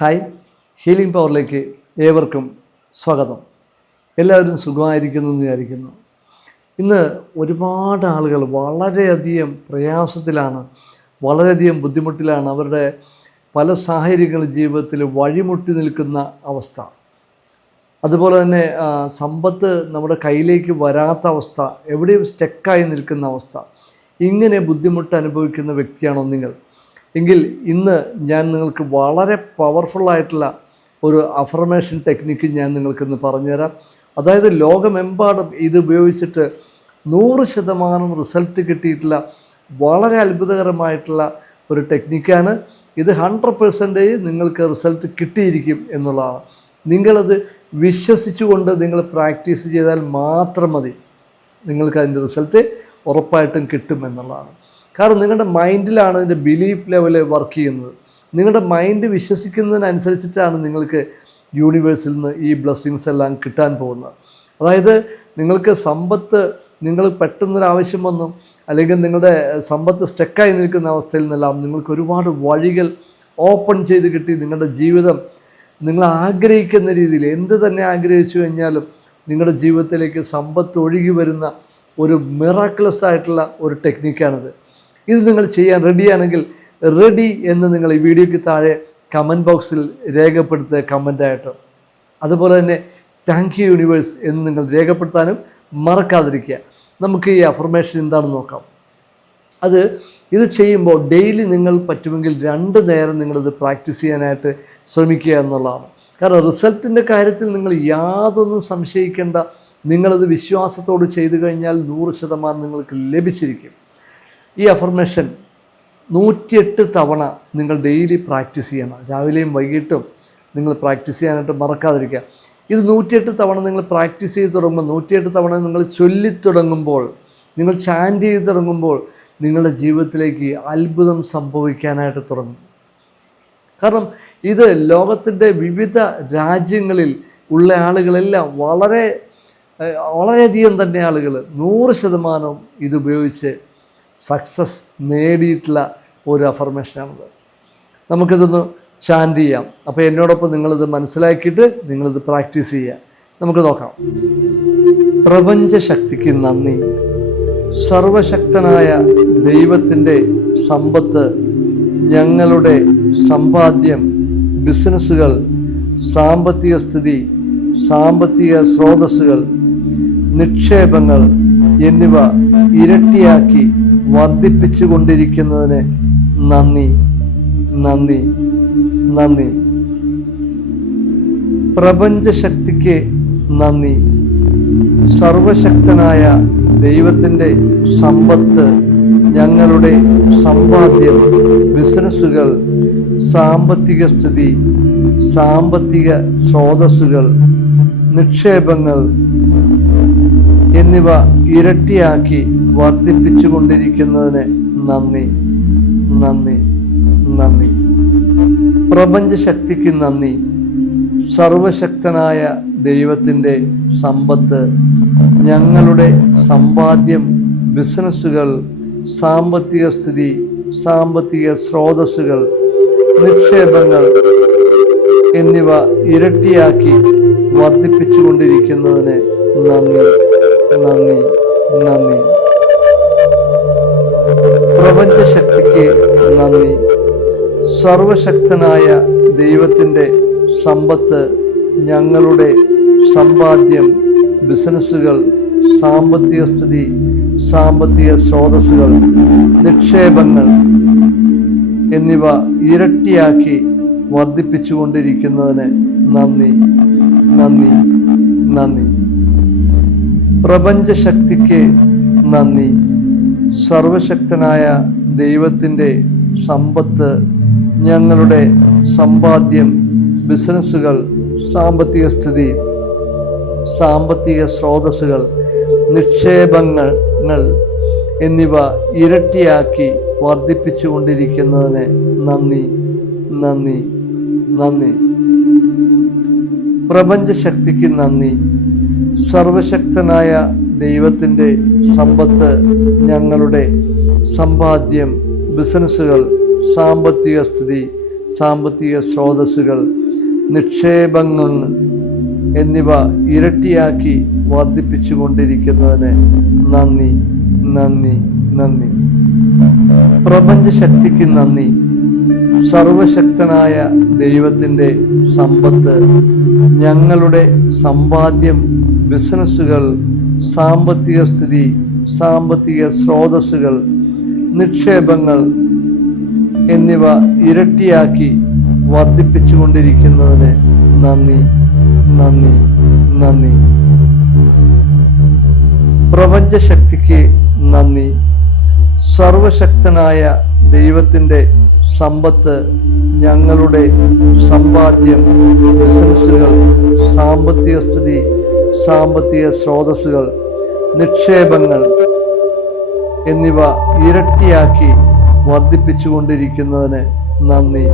Hi, healing പവറിലേക്ക് ഏവർക്കും സ്വാഗതം. എല്ലാവരും സുഖമായിരിക്കുന്നു എന്ന് വിചാരിക്കുന്നു. ഇന്ന് ഒരുപാട് ആളുകൾ വളരെയധികം പ്രയാസത്തിലാണ്, വളരെയധികം ബുദ്ധിമുട്ടിലാണ്. അവരുടെ പല സാഹചര്യങ്ങളും ജീവിതത്തിൽ വഴിമുട്ടി നിൽക്കുന്ന അവസ്ഥ, അതുപോലെ തന്നെ സമ്പത്ത് നമ്മുടെ കയ്യിലേക്ക് വരാത്ത അവസ്ഥ, എവിടെയും സ്റ്റക്കായി നിൽക്കുന്ന അവസ്ഥ. ഇങ്ങനെ ബുദ്ധിമുട്ട് അനുഭവിക്കുന്ന വ്യക്തിയാണോ നിങ്ങൾ എങ്കിൽ ഇന്ന് ഞാൻ നിങ്ങൾക്ക് വളരെ പവർഫുള്ളായിട്ടുള്ള ഒരു അഫർമേഷൻ ടെക്നിക്ക് ഞാൻ നിങ്ങൾക്കിന്ന് പറഞ്ഞുതരാം. അതായത് ലോകമെമ്പാടും ഇത് ഉപയോഗിച്ചിട്ട് 100% റിസൾട്ട് കിട്ടിയിട്ടുള്ള വളരെ അത്ഭുതകരമായിട്ടുള്ള ഒരു ടെക്നിക്കാണ് ഇത്. 100% നിങ്ങൾക്ക് റിസൾട്ട് കിട്ടിയിരിക്കും എന്നുള്ളതാണ്. നിങ്ങളത് വിശ്വസിച്ചുകൊണ്ട് നിങ്ങൾ പ്രാക്ടീസ് ചെയ്താൽ മാത്രം മതി, നിങ്ങൾക്ക് അതിൻ്റെ റിസൾട്ട് ഉറപ്പായിട്ടും കിട്ടും എന്നുള്ളതാണ്. കാരണം നിങ്ങളുടെ മൈൻഡിലാണ് അതിൻ്റെ ബിലീഫ് ലെവൽ വർക്ക് ചെയ്യുന്നത്. നിങ്ങളുടെ മൈൻഡ് വിശ്വസിക്കുന്നതിനനുസരിച്ചിട്ടാണ് നിങ്ങൾക്ക് യൂണിവേഴ്സിൽ നിന്ന് ഈ ബ്ലെസ്സിങ്സ് എല്ലാം കിട്ടാൻ പോകുന്നത്. അതായത് നിങ്ങൾക്ക് സമ്പത്ത്, നിങ്ങൾ പെട്ടെന്നൊരാവശ്യം വന്നു, അല്ലെങ്കിൽ നിങ്ങളുടെ സമ്പത്ത് സ്റ്റക്കായി നിൽക്കുന്ന അവസ്ഥയിൽ നിന്നെല്ലാം നിങ്ങൾക്ക് ഒരുപാട് വഴികൾ ഓപ്പൺ ചെയ്ത് കിട്ടി. നിങ്ങളുടെ ജീവിതം നിങ്ങൾ ആഗ്രഹിക്കുന്ന രീതിയിൽ എന്ത് തന്നെ ആഗ്രഹിച്ചു കഴിഞ്ഞാലും നിങ്ങളുടെ ജീവിതത്തിലേക്ക് സമ്പത്ത് ഒഴുകി വരുന്ന ഒരു മിറാക്കിളസ് ആയിട്ടുള്ള ഒരു ടെക്നിക്കാണിത്. ഇത് നിങ്ങൾ ചെയ്യാൻ റെഡിയാണെങ്കിൽ റെഡി എന്ന് നിങ്ങൾ ഈ വീഡിയോയ്ക്ക് താഴെ കമൻറ്റ് ബോക്സിൽ രേഖപ്പെടുത്തുക കമൻ്റായിട്ട്. അതുപോലെ തന്നെ താങ്ക് യു യൂണിവേഴ്സ് എന്ന് നിങ്ങൾ രേഖപ്പെടുത്താനും മറക്കാതിരിക്കുക. നമുക്ക് ഈ അഫർമേഷൻ എന്താണെന്ന് നോക്കാം. ഇത് ചെയ്യുമ്പോൾ ഡെയിലി നിങ്ങൾ പറ്റുമെങ്കിൽ 2 നേരം നിങ്ങളിത് പ്രാക്ടീസ് ചെയ്യാനായിട്ട് ശ്രമിക്കുക എന്നുള്ളതാണ്. കാരണം റിസൾട്ടിൻ്റെ കാര്യത്തിൽ നിങ്ങൾ യാതൊന്നും സംശയിക്കേണ്ട. നിങ്ങളത് വിശ്വാസത്തോട് ചെയ്തു കഴിഞ്ഞാൽ 100% നിങ്ങൾക്ക് ലഭിച്ചിരിക്കും. ഈ അഫർമേഷൻ 108 തവണ നിങ്ങൾ ഡെയിലി പ്രാക്ടീസ് ചെയ്യണം. രാവിലെയും വൈകിട്ടും നിങ്ങൾ പ്രാക്ടീസ് ചെയ്യാനായിട്ട് മറക്കാതിരിക്കുക. ഇത് 108 തവണ നിങ്ങൾ പ്രാക്ടീസ് ചെയ്ത് തുടങ്ങുമ്പോൾ, 108 തവണ നിങ്ങൾ ചൊല്ലിത്തുടങ്ങുമ്പോൾ, നിങ്ങൾ ചാൻറ്റ് ചെയ്ത് തുടങ്ങുമ്പോൾ നിങ്ങളുടെ ജീവിതത്തിലേക്ക് അത്ഭുതം സംഭവിക്കാനായിട്ട് തുടങ്ങും. കാരണം ഇത് ലോകത്തിൻ്റെ വിവിധ രാജ്യങ്ങളിൽ ഉള്ള ആളുകളെല്ലാം വളരെയധികം തന്നെ ആളുകൾ 100% ഇതുപയോഗിച്ച് സക്സസ് നേടിയിട്ടുള്ള ഒരു അഫർമേഷനാണിത്. നമുക്കിതൊന്ന് ചാൻറ്റ് ചെയ്യാം. അപ്പോൾ എന്നോടൊപ്പം നിങ്ങളിത് മനസ്സിലാക്കിയിട്ട് നിങ്ങളിത് പ്രാക്ടീസ് ചെയ്യുക. നമുക്ക് നോക്കാം. പ്രപഞ്ചശക്തിക്ക് നന്ദി. സർവശക്തനായ ദൈവത്തിൻ്റെ സമ്പത്ത്, ഞങ്ങളുടെ സമ്പാദ്യം, ബിസിനസ്സുകൾ, സാമ്പത്തിക സ്ഥിതി, സാമ്പത്തിക സ്രോതസ്സുകൾ, നിക്ഷേപങ്ങൾ എന്നിവ ഇരട്ടിയാക്കി വർദ്ധിപ്പിച്ചു കൊണ്ടിരിക്കുന്നതിന് നന്ദി, നന്ദി, നന്ദി. പ്രപഞ്ചശക്തിക്ക് നന്ദി. സർവശക്തനായ ദൈവത്തിൻ്റെ സമ്പത്ത്, ഞങ്ങളുടെ സമ്പാദ്യം, ബിസിനസ്സുകൾ, സാമ്പത്തിക സ്ഥിതി, സാമ്പത്തിക സ്രോതസ്സുകൾ, നിക്ഷേപങ്ങൾ എന്നിവ ഇരട്ടിയാക്കി വർദ്ധിപ്പിച്ചു കൊണ്ടിരിക്കുന്നതിന് നന്ദി, നന്ദി, നന്ദി. പ്രപഞ്ചശക്തിക്ക് നന്ദി. സർവശക്തനായ ദൈവത്തിൻ്റെ സമ്പത്ത്, ഞങ്ങളുടെ സമ്പാദ്യം, ബിസിനസ്സുകൾ, സാമ്പത്തിക സ്ഥിതി, സാമ്പത്തിക സ്രോതസ്സുകൾ, നിക്ഷേപങ്ങൾ എന്നിവ ഇരട്ടിയാക്കി വർദ്ധിപ്പിച്ചു കൊണ്ടിരിക്കുന്നതിന് നന്ദി, നന്ദി, നന്ദി. പ്രപഞ്ചശക്തിക്ക് നന്ദി. സർവശക്തനായ ദൈവത്തിൻ്റെ സമ്പത്ത്, ഞങ്ങളുടെ സമ്പാദ്യം, ബിസിനസ്സുകൾ, സാമ്പത്തിക സ്ഥിതി, സാമ്പത്തിക സ്രോതസ്സുകൾ, നിക്ഷേപങ്ങൾ എന്നിവ ഇരട്ടിയാക്കി വർദ്ധിപ്പിച്ചു കൊണ്ടിരിക്കുന്നതിന് നന്ദി, നന്ദി, നന്ദി. പ്രപഞ്ചശക്തിക്ക് നന്ദി. സർവശക്തനായ ദൈവത്തിൻ്റെ സമ്പത്ത്, ഞങ്ങളുടെ സമ്പാദ്യം, ബിസിനസ്സുകൾ, സാമ്പത്തിക സ്ഥിതി, സാമ്പത്തിക സ്രോതസ്സുകൾ, നിക്ഷേപങ്ങൾ എന്നിവ ഇരട്ടിയാക്കി വർദ്ധിപ്പിച്ചു കൊണ്ടിരിക്കുന്നതിന് നന്ദി, നന്ദി, നന്ദി. പ്രപഞ്ചശക്തിക്ക് നന്ദി. സർവശക്തനായ ദൈവത്തിൻ്റെ സമ്പത്ത്, ഞങ്ങളുടെ സമ്പാദ്യം, ബിസിനസ്സുകൾ, സാമ്പത്തിക സ്ഥിതി, സാമ്പത്തിക സ്രോതസ്സുകൾ, നിക്ഷേപങ്ങൾ എന്നിവ ഇരട്ടിയാക്കി വർദ്ധിപ്പിച്ചുകൊണ്ടിരിക്കുന്നതിന് നന്ദി, നന്ദി, നന്ദി. പ്രപഞ്ചശക്തിക്ക് നന്ദി. സർവശക്തനായ ദൈവത്തിൻ്റെ സമ്പത്ത്, ഞങ്ങളുടെ സമ്പാദ്യം, ബിസിനസ്സുകൾ, സാമ്പത്തിക സ്ഥിതി, സാമ്പത്തിക സ്രോതസ്സുകൾ, നിക്ഷേപങ്ങൾ എന്നിവ ഇരട്ടിയാക്കി വർദ്ധിപ്പിച്ചുകൊണ്ടിരിക്കുന്നതിന് നന്ദി, നന്ദി, നന്ദി. പ്രപഞ്ചശക്തിക്ക് നന്ദി. സർവശക്തനായ ദൈവത്തിൻ്റെ സമ്പത്ത്, ഞങ്ങളുടെ സമ്പാദ്യം, ബിസിനസ്സുകൾ, സാമ്പത്തിക സ്ഥിതി, സാമ്പത്തിക സ്രോതസ്സുകൾ, നിക്ഷേപങ്ങൾ എന്നിവ ഇരട്ടിയാക്കി വർദ്ധിപ്പിച്ചുകൊണ്ടിരിക്കുന്നതിന് നന്ദി,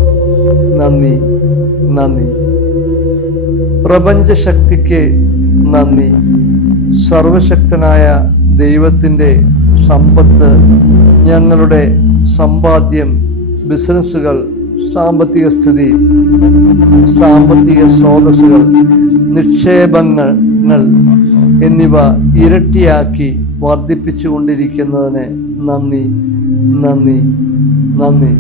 നന്ദി, നന്ദി. പ്രപഞ്ചശക്തിക്ക് നന്ദി. സർവശക്തനായ ദൈവത്തിൻ്റെ സമ്പത്ത്, ഞങ്ങളുടെ സമ്പാദ്യം, ബിസിനസ്സുകൾ, സാമ്പത്തിക സ്ഥിതി, സാമ്പത്തിക സ്രോതസ്സുകൾ, നിക്ഷേപങ്ങൾ എന്നിവ ഇരട്ടിയാക്കി വർദ്ധിപ്പിച്ചുകൊണ്ടിരിക്കുന്നതിന് നന്ദി, നന്ദി, നന്ദി.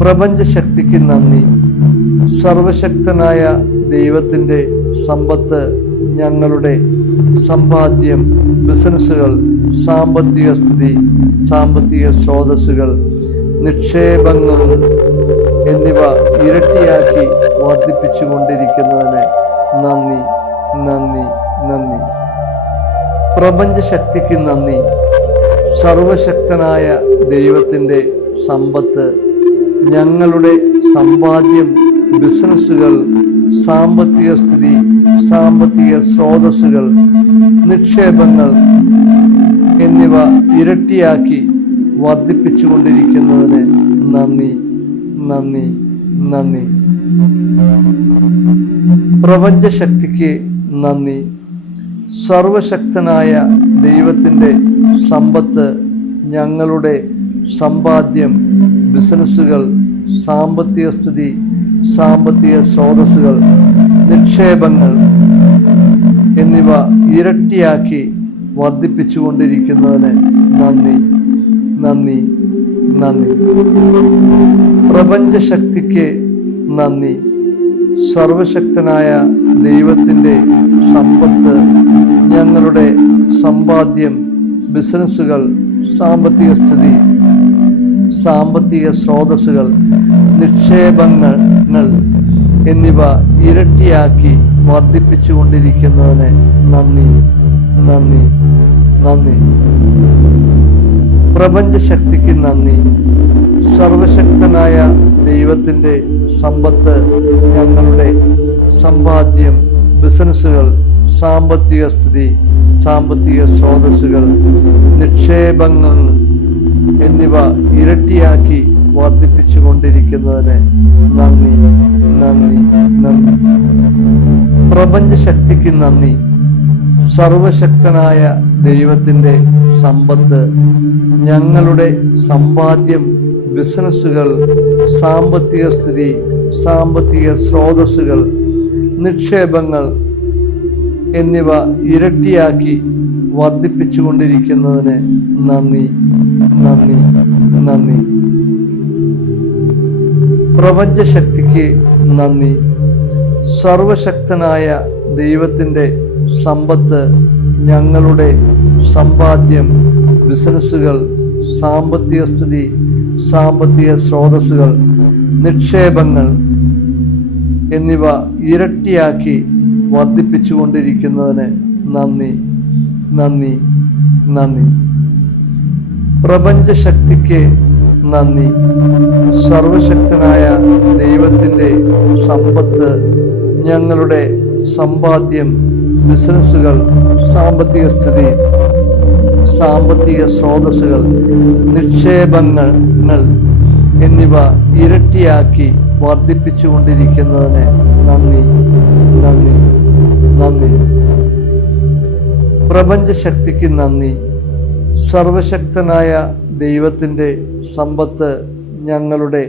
പ്രപഞ്ചശക്തിക്ക് നന്ദി. സർവശക്തനായ ദൈവത്തിൻ്റെ സമ്പത്ത്, ഞങ്ങളുടെ സമ്പാദ്യം, ബിസിനസ്സുകൾ, സാമ്പത്തിക സ്ഥിതി, സാമ്പത്തിക സ്രോതസ്സുകൾ, നിക്ഷേപങ്ങൾ എന്നിവ ഇരട്ടിയാക്കി വർദ്ധിപ്പിച്ചുകൊണ്ടിരിക്കുന്നതിന് നന്ദി, നന്ദി, നന്ദി. പ്രപഞ്ചശക്തിക്ക് നന്ദി. സർവശക്തനായ ദൈവത്തിൻ്റെ സമ്പത്ത്, ഞങ്ങളുടെ സമ്പാദ്യം, ബിസിനസ്സുകൾ, സാമ്പത്തിക സ്ഥിതി, സാമ്പത്തിക സ്രോതസ്സുകൾ, നിക്ഷേപങ്ങൾ എന്നിവ ഇരട്ടിയാക്കി വർദ്ധിപ്പിച്ചുകൊണ്ടിരിക്കുന്നതിന് നന്ദി, നന്ദി, നന്ദി. പ്രപഞ്ചശക്തിക്ക് നന്ദി. സർവശക്തനായ ദൈവത്തിൻ്റെ സമ്പത്ത്, ഞങ്ങളുടെ സമ്പാദ്യം, ബിസിനസ്സുകൾ, സാമ്പത്തിക സ്ഥിതി, സാമ്പത്തിക സ്രോതസ്സുകൾ, നിക്ഷേപങ്ങൾ എന്നിവ ഇരട്ടിയാക്കി വർദ്ധിപ്പിച്ചുകൊണ്ടിരിക്കുന്നതിന് നന്ദി, നന്ദി, നന്ദി. പ്രപഞ്ചശക്തിക്ക് നന്ദി. സർവശക്തനായ ദൈവത്തിൻ്റെ സമ്പത്ത്, ഞങ്ങളുടെ സമ്പാദ്യം, ബിസിനസ്സുകൾ, സാമ്പത്തിക സ്ഥിതി, സാമ്പത്തിക സ്രോതസ്സുകൾ, നിക്ഷേപങ്ങൾ എന്നിവ ഇരട്ടിയാക്കി വർദ്ധിപ്പിച്ചുകൊണ്ടിരിക്കുന്നതിന് നന്ദി, നന്ദി, നന്ദി. പ്രപഞ്ചശക്തിക്ക് നന്ദി. സർവശക്തനായ ദൈവത്തിൻ്റെ സമ്പത്ത്, ഞങ്ങളുടെ സമ്പാദ്യം, ബിസിനസ്സുകൾ, സാമ്പത്തിക സ്ഥിതി, സാമ്പത്തിക സ്രോതസ്സുകൾ, നിക്ഷേപങ്ങൾ എന്നിവ ഇരട്ടിയാക്കി വർദ്ധിപ്പിച്ചുകൊണ്ടിരിക്കുന്നതിന് നന്ദി, നന്ദി, നന്ദി. പ്രപഞ്ചശക്തിക്ക് നന്ദി. സർവശക്തനായ ദൈവത്തിൻ്റെ സമ്പത്ത്, ഞങ്ങളുടെ സമ്പാദ്യം, ബിസിനസ്സുകൾ, സാമ്പത്തിക സ്ഥിതി, സാമ്പത്തിക സ്രോതസ്സുകൾ, നിക്ഷേപങ്ങൾ എന്നിവ ഇരട്ടിയാക്കി വർദ്ധിപ്പിച്ചുകൊണ്ടിരിക്കുന്നതിന് നന്ദി, നന്ദി, നന്ദി. പ്രപഞ്ചശക്തിക്ക് നന്ദി. സർവശക്തനായ ദൈവത്തിൻ്റെ സമ്പത്ത്, ഞങ്ങളുടെ സമ്പാദ്യം, ബിസിനസ്സുകൾ, സാമ്പത്തിക സ്ഥിതി, സാമ്പത്തിക സ്രോതസ്സുകൾ, നിക്ഷേപങ്ങൾ എന്നിവ ഇരട്ടിയാക്കി വർദ്ധിപ്പിച്ചുകൊണ്ടിരിക്കുന്നതിന് നന്ദി, നന്ദി, നന്ദി. പ്രപഞ്ചശക്തിക്ക് നന്ദി. സർവശക്തനായ ദൈവത്തിൻ്റെ സമ്പത്ത്, ഞങ്ങളുടെ സമ്പാദ്യം, ബിസിനസ്സുകൾ, സാമ്പത്തിക സ്ഥിതി, സാമ്പത്തിക സ്രോതസ്സുകൾ, നിക്ഷേപങ്ങൾ എന്നിവ ഇരട്ടിയാക്കി വർദ്ധിപ്പിച്ചുകൊണ്ടിരിക്കുന്നതിന് നന്ദി, നന്ദി, നന്ദി. പ്രപഞ്ചശക്തിക്ക് നന്ദി. സർവശക്തനായ ദൈവത്തിൻ്റെ സമ്പത്ത്, ഞങ്ങളുടെ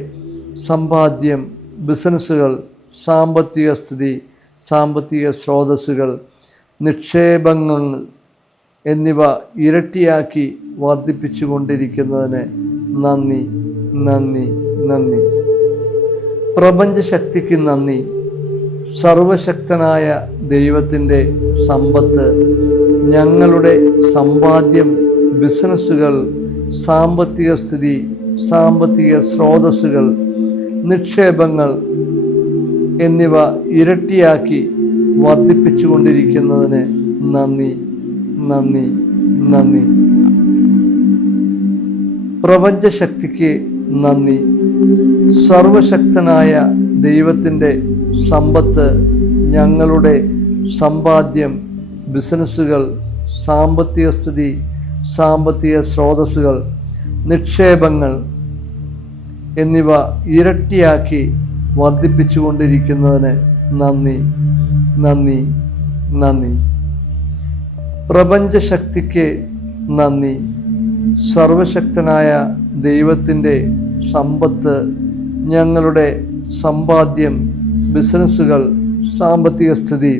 സമ്പാദ്യം, ബിസിനസ്സുകൾ, സാമ്പത്തിക സ്ഥിതി, സാമ്പത്തിക സ്രോതസ്സുകൾ, നിക്ഷേപങ്ങൾ എന്നിവ ഇരട്ടിയാക്കി വർദ്ധിപ്പിച്ചുകൊണ്ടിരിക്കുന്നതിന് നന്ദി, നന്ദി, നന്ദി. പ്രപഞ്ചശക്തിക്ക് നന്ദി. സർവശക്തനായ ദൈവത്തിൻ്റെ സമ്പത്ത്, ഞങ്ങളുടെ സമ്പാദ്യം, ബിസിനസ്സുകൾ, സാമ്പത്തിക സ്ഥിതി, സാമ്പത്തിക സ്രോതസ്സുകൾ, നിക്ഷേപങ്ങൾ എന്നിവ ഇരട്ടിയാക്കി വർദ്ധിപ്പിച്ചുകൊണ്ടിരിക്കുന്നതിന് നന്ദി, നന്ദി, നന്ദി. പ്രപഞ്ചശക്തിക്ക് നന്ദി. സർവശക്തനായ ദൈവത്തിൻ്റെ സമ്പത്ത്, ഞങ്ങളുടെ സമ്പാദ്യം, ബിസിനസ്സുകൾ, സാമ്പത്തിക സ്ഥിതി, സാമ്പത്തിക സ്രോതസ്സുകൾ, നിക്ഷേപങ്ങൾ എന്നിവ ഇരട്ടിയാക്കി വർദ്ധിപ്പിച്ചുകൊണ്ടിരിക്കുന്നതിന് നന്ദി, നന്ദി, നന്ദി. പ്രപഞ്ചശക്തിക്ക് നന്ദി. സർവശക്തനായ ദൈവത്തിൻ്റെ സമ്പത്ത്, ഞങ്ങളുടെ സമ്പാദ്യം, ബിസിനസ്സുകൾ, സാമ്പത്തിക സ്ഥിതി,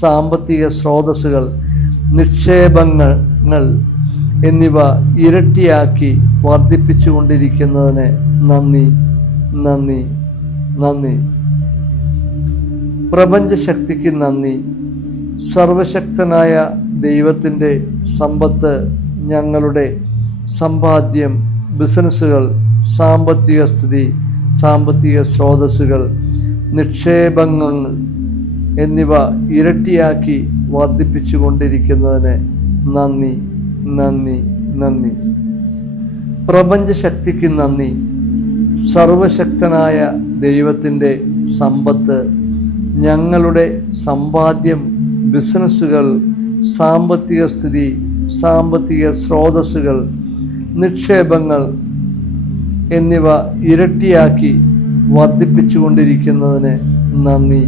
സാമ്പത്തിക സ്രോതസ്സുകൾ, നിക്ഷേപങ്ങൾ എന്നിവ ഇരട്ടിയാക്കി വർദ്ധിപ്പിച്ചുകൊണ്ടിരിക്കുന്നതിന് നന്ദി, നന്ദി, നന്ദി. പ്രപഞ്ചശക്തിക്ക് നന്ദി. സർവശക്തനായ ദൈവത്തിൻ്റെ സമ്പത്ത്, ഞങ്ങളുടെ സമ്പാദ്യം, ബിസിനസ്സുകൾ, സാമ്പത്തിക സ്ഥിതി, സാമ്പത്തിക സ്രോതസ്സുകൾ, നിക്ഷേപങ്ങൾ എന്നിവ ഇരട്ടിയാക്കി വർദ്ധിപ്പിച്ചുകൊണ്ടിരിക്കുന്നതിന് നന്ദി, നന്ദി, നന്ദി. പ്രപഞ്ചശക്തിക്ക് നന്ദി. സർവശക്തനായ ദൈവത്തിൻ്റെ സമ്പത്ത്, ഞങ്ങളുടെ സമ്പാദ്യം, ബിസിനസ്സുകൾ, സാമ്പത്തിക സ്ഥിതി, സാമ്പത്തിക സ്രോതസ്സുകൾ, നിക്ഷേപങ്ങൾ എന്നിവ ഇരട്ടിയാക്കി വർദ്ധിപ്പിച്ചുകൊണ്ടിരിക്കുന്നതിന് നന്ദി,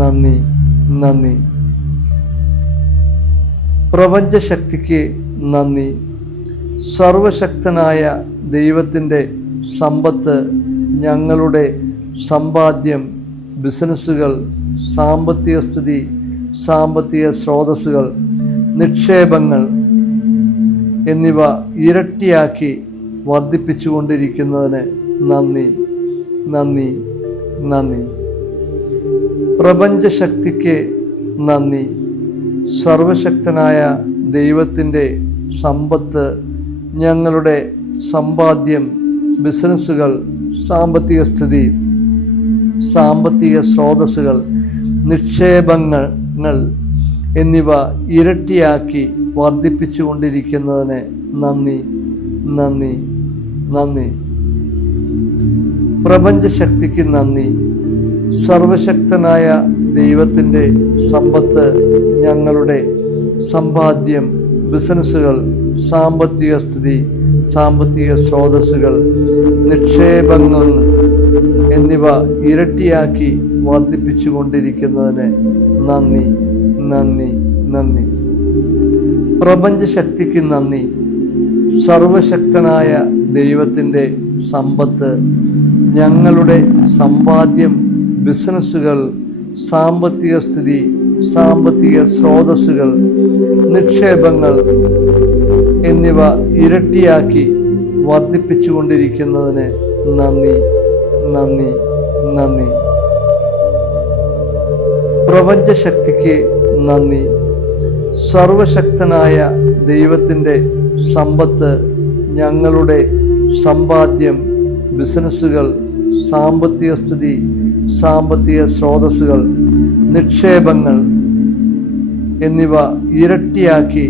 നന്ദി, നന്ദി. പ്രപഞ്ചശക്തിക്ക് നന്ദി. സർവശക്തനായ ദൈവത്തിൻ്റെ സമ്പത്ത്, ഞങ്ങളുടെ സമ്പാദ്യം, ബിസിനസ്സുകൾ, സാമ്പത്തിക സ്ഥിതി, സാമ്പത്തിക സ്രോതസ്സുകൾ, നിക്ഷേപങ്ങൾ എന്നിവ ഇരട്ടിയാക്കി വർദ്ധിപ്പിച്ചുകൊണ്ടിരിക്കുന്നതിന് നന്ദി, നന്ദി, നന്ദി. പ്രപഞ്ചശക്തിക്ക് നന്ദി. സർവശക്തനായ ദൈവത്തിൻ്റെ സമ്പത്ത്, ഞങ്ങളുടെ സമ്പാദ്യം, ബിസിനസ്സുകൾ, സാമ്പത്തിക സ്ഥിതി, സാമ്പത്തിക സ്രോതസ്സുകൾ, നിക്ഷേപങ്ങൾ എന്നിവ ഇരട്ടിയാക്കി വർദ്ധിപ്പിച്ചുകൊണ്ടിരിക്കുന്നതിന് നന്ദി, നന്ദി, നന്ദി. പ്രപഞ്ചശക്തിക്ക് നന്ദി. സർവശക്തനായ ദൈവത്തിൻ്റെ സമ്പത്ത്, ഞങ്ങളുടെ സമ്പാദ്യം, ബിസിനസ്സുകൾ, സാമ്പത്തിക സ്ഥിതി, സാമ്പത്തിക സ്രോതസ്സുകൾ, നിക്ഷേപങ്ങൾ എന്നിവ ഇരട്ടിയാക്കി വർദ്ധിപ്പിച്ചുകൊണ്ടിരിക്കുന്നതിന് നന്ദി, നന്ദി, നന്ദി. പ്രപഞ്ചശക്തിക്ക് നന്ദി. സർവശക്തനായ ദൈവത്തിൻ്റെ സമ്പത്ത്, ഞങ്ങളുടെ സമ്പാദ്യം, ബിസിനസ്സുകൾ, സാമ്പത്തിക സ്ഥിതി, സാമ്പത്തിക സ്രോതസ്സുകൾ, നിക്ഷേപങ്ങൾ എന്നിവ ഇരട്ടിയാക്കി വർദ്ധിപ്പിച്ചുകൊണ്ടിരിക്കുന്നതിന് നന്ദി, നന്ദി, നന്ദി. പ്രപഞ്ചശക്തിക്ക് നന്ദി. സർവശക്തനായ ദൈവത്തിൻ്റെ സമ്പത്ത്, ഞങ്ങളുടെ സമ്പാദ്യം, ബിസിനസ്സുകൾ, സാമ്പത്തിക സ്ഥിതി, സാമ്പത്തിക സ്രോതസ്സുകൾ, നിക്ഷേപങ്ങൾ എന്നിവ ഇരട്ടിയാക്കി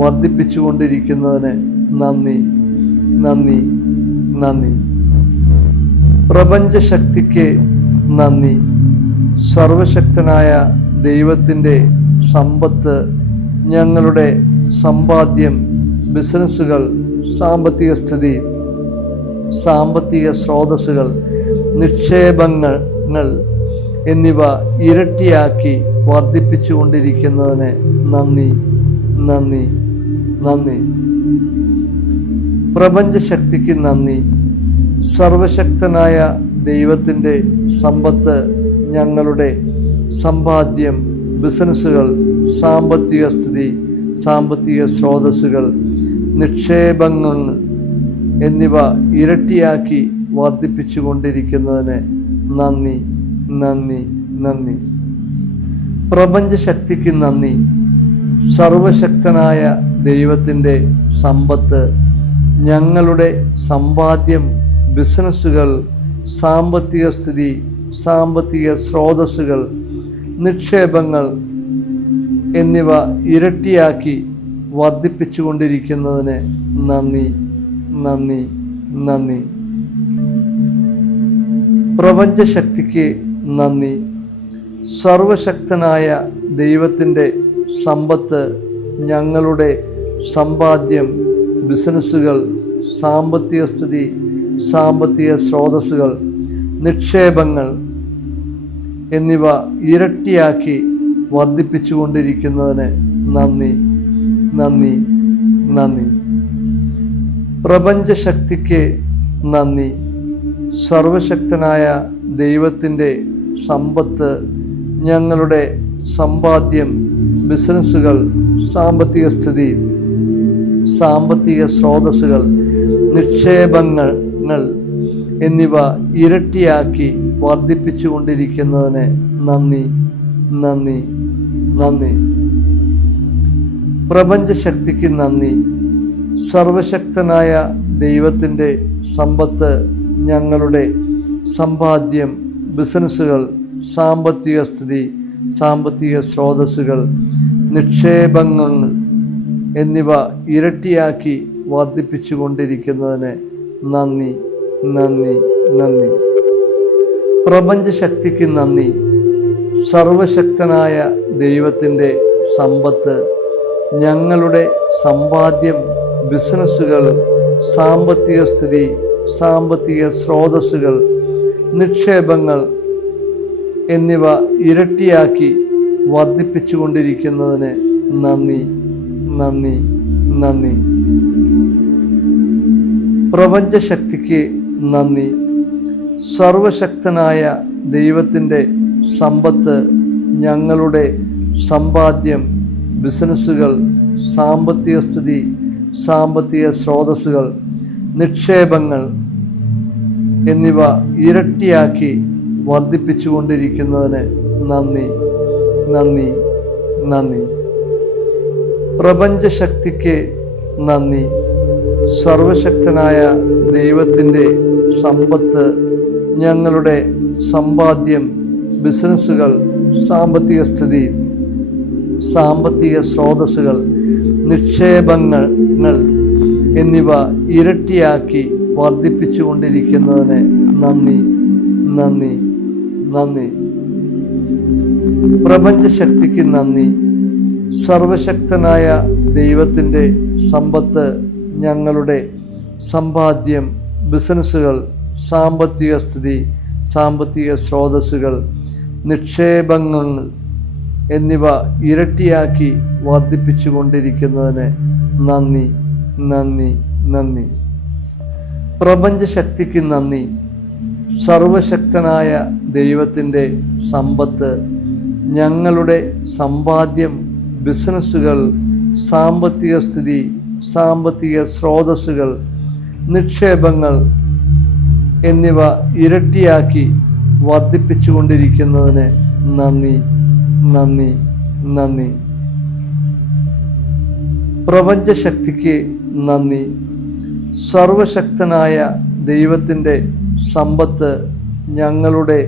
വർദ്ധിപ്പിച്ചുകൊണ്ടിരിക്കുന്നതിന് നന്ദി, നന്ദി, നന്ദി. പ്രപഞ്ചശക്തിക്ക് നന്ദി. സർവശക്തനായ ദൈവത്തിൻ്റെ സമ്പത്ത്, ഞങ്ങളുടെ സമ്പാദ്യം, ബിസിനസ്സുകൾ, സാമ്പത്തിക സ്ഥിതി, സാമ്പത്തിക സ്രോതസ്സുകൾ, നിക്ഷേപങ്ങൾ എന്നിവ ഇരട്ടിയാക്കി വർദ്ധിപ്പിച്ചുകൊണ്ടിരിക്കുന്നതിന് നന്ദി, നന്ദി, നന്ദി. പ്രപഞ്ചശക്തിക്ക് നന്ദി. സർവശക്തനായ ദൈവത്തിൻ്റെ സമ്പത്ത് ഞങ്ങളുടെ സമ്പാദ്യം, ബിസിനസ്സുകൾ, സാമ്പത്തിക സ്ഥിതി, സാമ്പത്തിക സ്രോതസ്സുകൾ, നിക്ഷേപങ്ങൾ എന്നിവ ഇരട്ടിയാക്കി വർദ്ധിപ്പിച്ചുകൊണ്ടിരിക്കുന്നതിന് നന്ദി, നന്ദി, നന്ദി. പ്രപഞ്ചശക്തിക്ക് നന്ദി. സർവശക്തനായ ദൈവത്തിൻ്റെ സമ്പത്ത് ഞങ്ങളുടെ സമ്പാദ്യം, ബിസിനസ്സുകൾ, സാമ്പത്തിക സ്ഥിതി, സാമ്പത്തിക സ്രോതസ്സുകൾ, നിക്ഷേപങ്ങൾ എന്നിവ ഇരട്ടിയാക്കി വർദ്ധിപ്പിച്ചുകൊണ്ടിരിക്കുന്നതിന് നന്ദി, നന്ദി, നന്ദി. പ്രപഞ്ചശക്തിക്ക് നന്ദി. സർവശക്തനായ ദൈവത്തിൻ്റെ സമ്പത്ത് ഞങ്ങളുടെ സമ്പാദ്യം, ബിസിനസ്സുകൾ, സാമ്പത്തിക സ്ഥിതി, സാമ്പത്തിക സ്രോതസ്സുകൾ, നിക്ഷേപങ്ങൾ എന്നിവ ഇരട്ടിയാക്കി വർദ്ധിപ്പിച്ചുകൊണ്ടിരിക്കുന്നതിന് നന്ദി, നന്ദി, നന്ദി. പ്രപഞ്ചശക്തിക്ക് നന്ദി. സർവശക്തനായ ദൈവത്തിൻ്റെ സമ്പത്ത് ഞങ്ങളുടെ സമ്പാദ്യം, ബിസിനസ്സുകൾ, സാമ്പത്തിക സ്ഥിതി, സാമ്പത്തിക സ്രോതസ്സുകൾ, നിക്ഷേപങ്ങൾ എന്നിവ ഇരട്ടിയാക്കി വർദ്ധിപ്പിച്ചുകൊണ്ടിരിക്കുന്നതിന് നന്ദി, നന്ദി, നന്ദി. പ്രപഞ്ചശക്തിക്ക് നന്ദി. സർവശക്തനായ ദൈവത്തിൻ്റെ സമ്പത്ത് ഞങ്ങളുടെ സമ്പാദ്യം, ബിസിനസ്സുകൾ, സാമ്പത്തിക സ്ഥിതി, സാമ്പത്തിക സ്രോതസ്സുകൾ, നിക്ഷേപങ്ങൾ എന്നിവ ഇരട്ടിയാക്കി വർദ്ധിപ്പിച്ചുകൊണ്ടിരിക്കുന്നതിന് നന്ദി, നന്ദി, നന്ദി. പ്രപഞ്ചശക്തിക്ക് നന്ദി. സർവശക്തനായ ദൈവത്തിൻ്റെ സമ്പത്ത് ഞങ്ങളുടെ സമ്പാദ്യം, ബിസിനസ്സുകൾ, സാമ്പത്തിക സ്ഥിതി, സാമ്പത്തിക സ്രോതസ്സുകൾ, നിക്ഷേപങ്ങൾ എന്നിവ ഇരട്ടിയാക്കി വർദ്ധിപ്പിച്ചുകൊണ്ടിരിക്കുന്നതിന് നന്ദി, നന്ദി, നന്ദി. പ്രപഞ്ചശക്തിക്ക് നന്ദി. സർവശക്തനായ ദൈവത്തിൻ്റെ സമ്പത്ത് ഞങ്ങളുടെ സമ്പാദ്യം, ബിസിനസ്സുകൾ, സാമ്പത്തിക സ്ഥിതി, സാമ്പത്തിക സ്രോതസ്സുകൾ, നിക്ഷേപങ്ങൾ എന്നിവ ഇരട്ടിയാക്കി വർദ്ധിപ്പിച്ചുകൊണ്ടിരിക്കുന്നതിന് നന്ദി, നന്ദി, നന്ദി. പ്രപഞ്ചശക്തിക്ക് നന്ദി. സർവശക്തനായ ദൈവത്തിൻ്റെ സമ്പത്ത് ഞങ്ങളുടെ സമ്പാദ്യം, ബിസിനസ്സുകൾ, സാമ്പത്തിക സ്ഥിതി, സാമ്പത്തിക സ്രോതസ്സുകൾ, നിക്ഷേപങ്ങൾ എന്നിവ ഇരട്ടിയാക്കി വർദ്ധിപ്പിച്ചുകൊണ്ടിരിക്കുന്നതിന് നന്ദി, നന്ദി, നന്ദി. പ്രപഞ്ചശക്തിക്ക് നന്ദി. സർവശക്തനായ ദൈവത്തിൻ്റെ സമ്പത്ത് ഞങ്ങളുടെ സമ്പാദ്യം, ബിസിനസ്സുകൾ, സാമ്പത്തിക സ്ഥിതി, സാമ്പത്തിക സ്രോതസ്സുകൾ, നിക്ഷേപങ്ങൾ എന്നിവ ഇരട്ടിയാക്കി വർദ്ധിപ്പിച്ചുകൊണ്ടിരിക്കുന്നതിന് നന്ദി, നന്ദി, നന്ദി. പ്രപഞ്ചശക്തിക്ക് നന്ദി. സർവശക്തനായ ദൈവത്തിൻ്റെ സമ്പത്ത് ഞങ്ങളുടെ സമ്പാദ്യം, ബിസിനസ്സുകൾ, സാമ്പത്തിക സ്ഥിതി, സാമ്പത്തിക സ്രോതസ്സുകൾ, നിക്ഷേപങ്ങൾ എന്നിവ ഇരട്ടിയാക്കി വർദ്ധിപ്പിച്ചുകൊണ്ടിരിക്കുന്നതിന് നന്ദി, നന്ദി, നന്ദി. പ്രപഞ്ചശക്തിക്ക് നന്ദി. സർവശക്തനായ ദൈവത്തിൻ്റെ സമ്പത്ത് ഞങ്ങളുടെ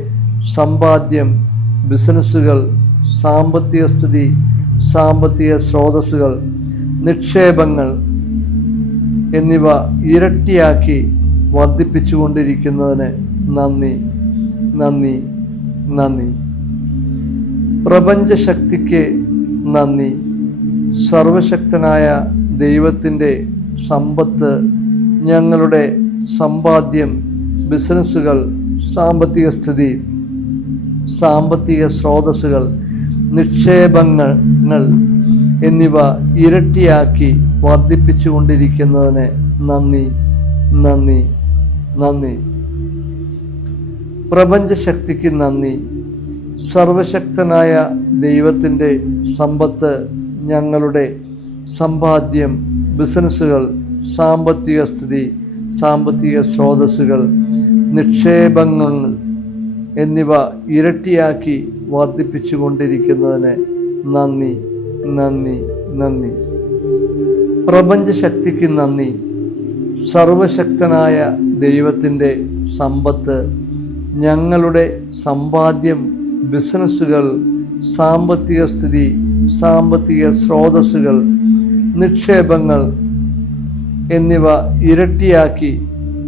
സമ്പാദ്യം, ബിസിനസ്സുകൾ, സാമ്പത്തിക സ്ഥിതി, സാമ്പത്തിക സ്രോതസ്സുകൾ, നിക്ഷേപങ്ങൾ എന്നിവ ഇരട്ടിയാക്കി വർദ്ധിപ്പിച്ചുകൊണ്ടിരിക്കുന്നതിന് നന്ദി, നന്ദി, നന്ദി. പ്രപഞ്ചശക്തിക്ക് നന്ദി. സർവശക്തനായ ദൈവത്തിൻ്റെ സമ്പത്ത് ഞങ്ങളുടെ സമ്പാദ്യം, ബിസിനസ്സുകൾ, സാമ്പത്തിക സ്ഥിതി, സാമ്പത്തിക സ്രോതസ്സുകൾ, നിക്ഷേപങ്ങൾ എന്നിവ ഇരട്ടിയാക്കി വർദ്ധിപ്പിച്ചുകൊണ്ടിരിക്കുന്നതിന് നന്ദി, നന്ദി, നന്ദി. പ്രപഞ്ചശക്തിക്ക് നന്ദി. സർവശക്തനായ ദൈവത്തിൻ്റെ സമ്പത്ത്, ഞങ്ങളുടെ സമ്പാദ്യം, ബിസിനസ്സുകൾ, സാമ്പത്തിക സ്ഥിതി, സാമ്പത്തിക സ്രോതസ്സുകൾ, നിക്ഷേപങ്ങൾ എന്നിവ ഇരട്ടിയാക്കി വർദ്ധിപ്പിച്ചുകൊണ്ടിരിക്കുന്നതിന് നന്ദി, നന്ദി, നന്ദി. പ്രപഞ്ചശക്തിക്ക് നന്ദി. സർവശക്തനായ ദൈവത്തിൻ്റെ സമ്പത്ത്, ഞങ്ങളുടെ സമ്പാദ്യം, ബിസിനസ്സുകൾ, സാമ്പത്തിക സ്ഥിതി, സാമ്പത്തിക സ്രോതസ്സുകൾ, നിക്ഷേപങ്ങൾ എന്നിവ ഇരട്ടിയാക്കി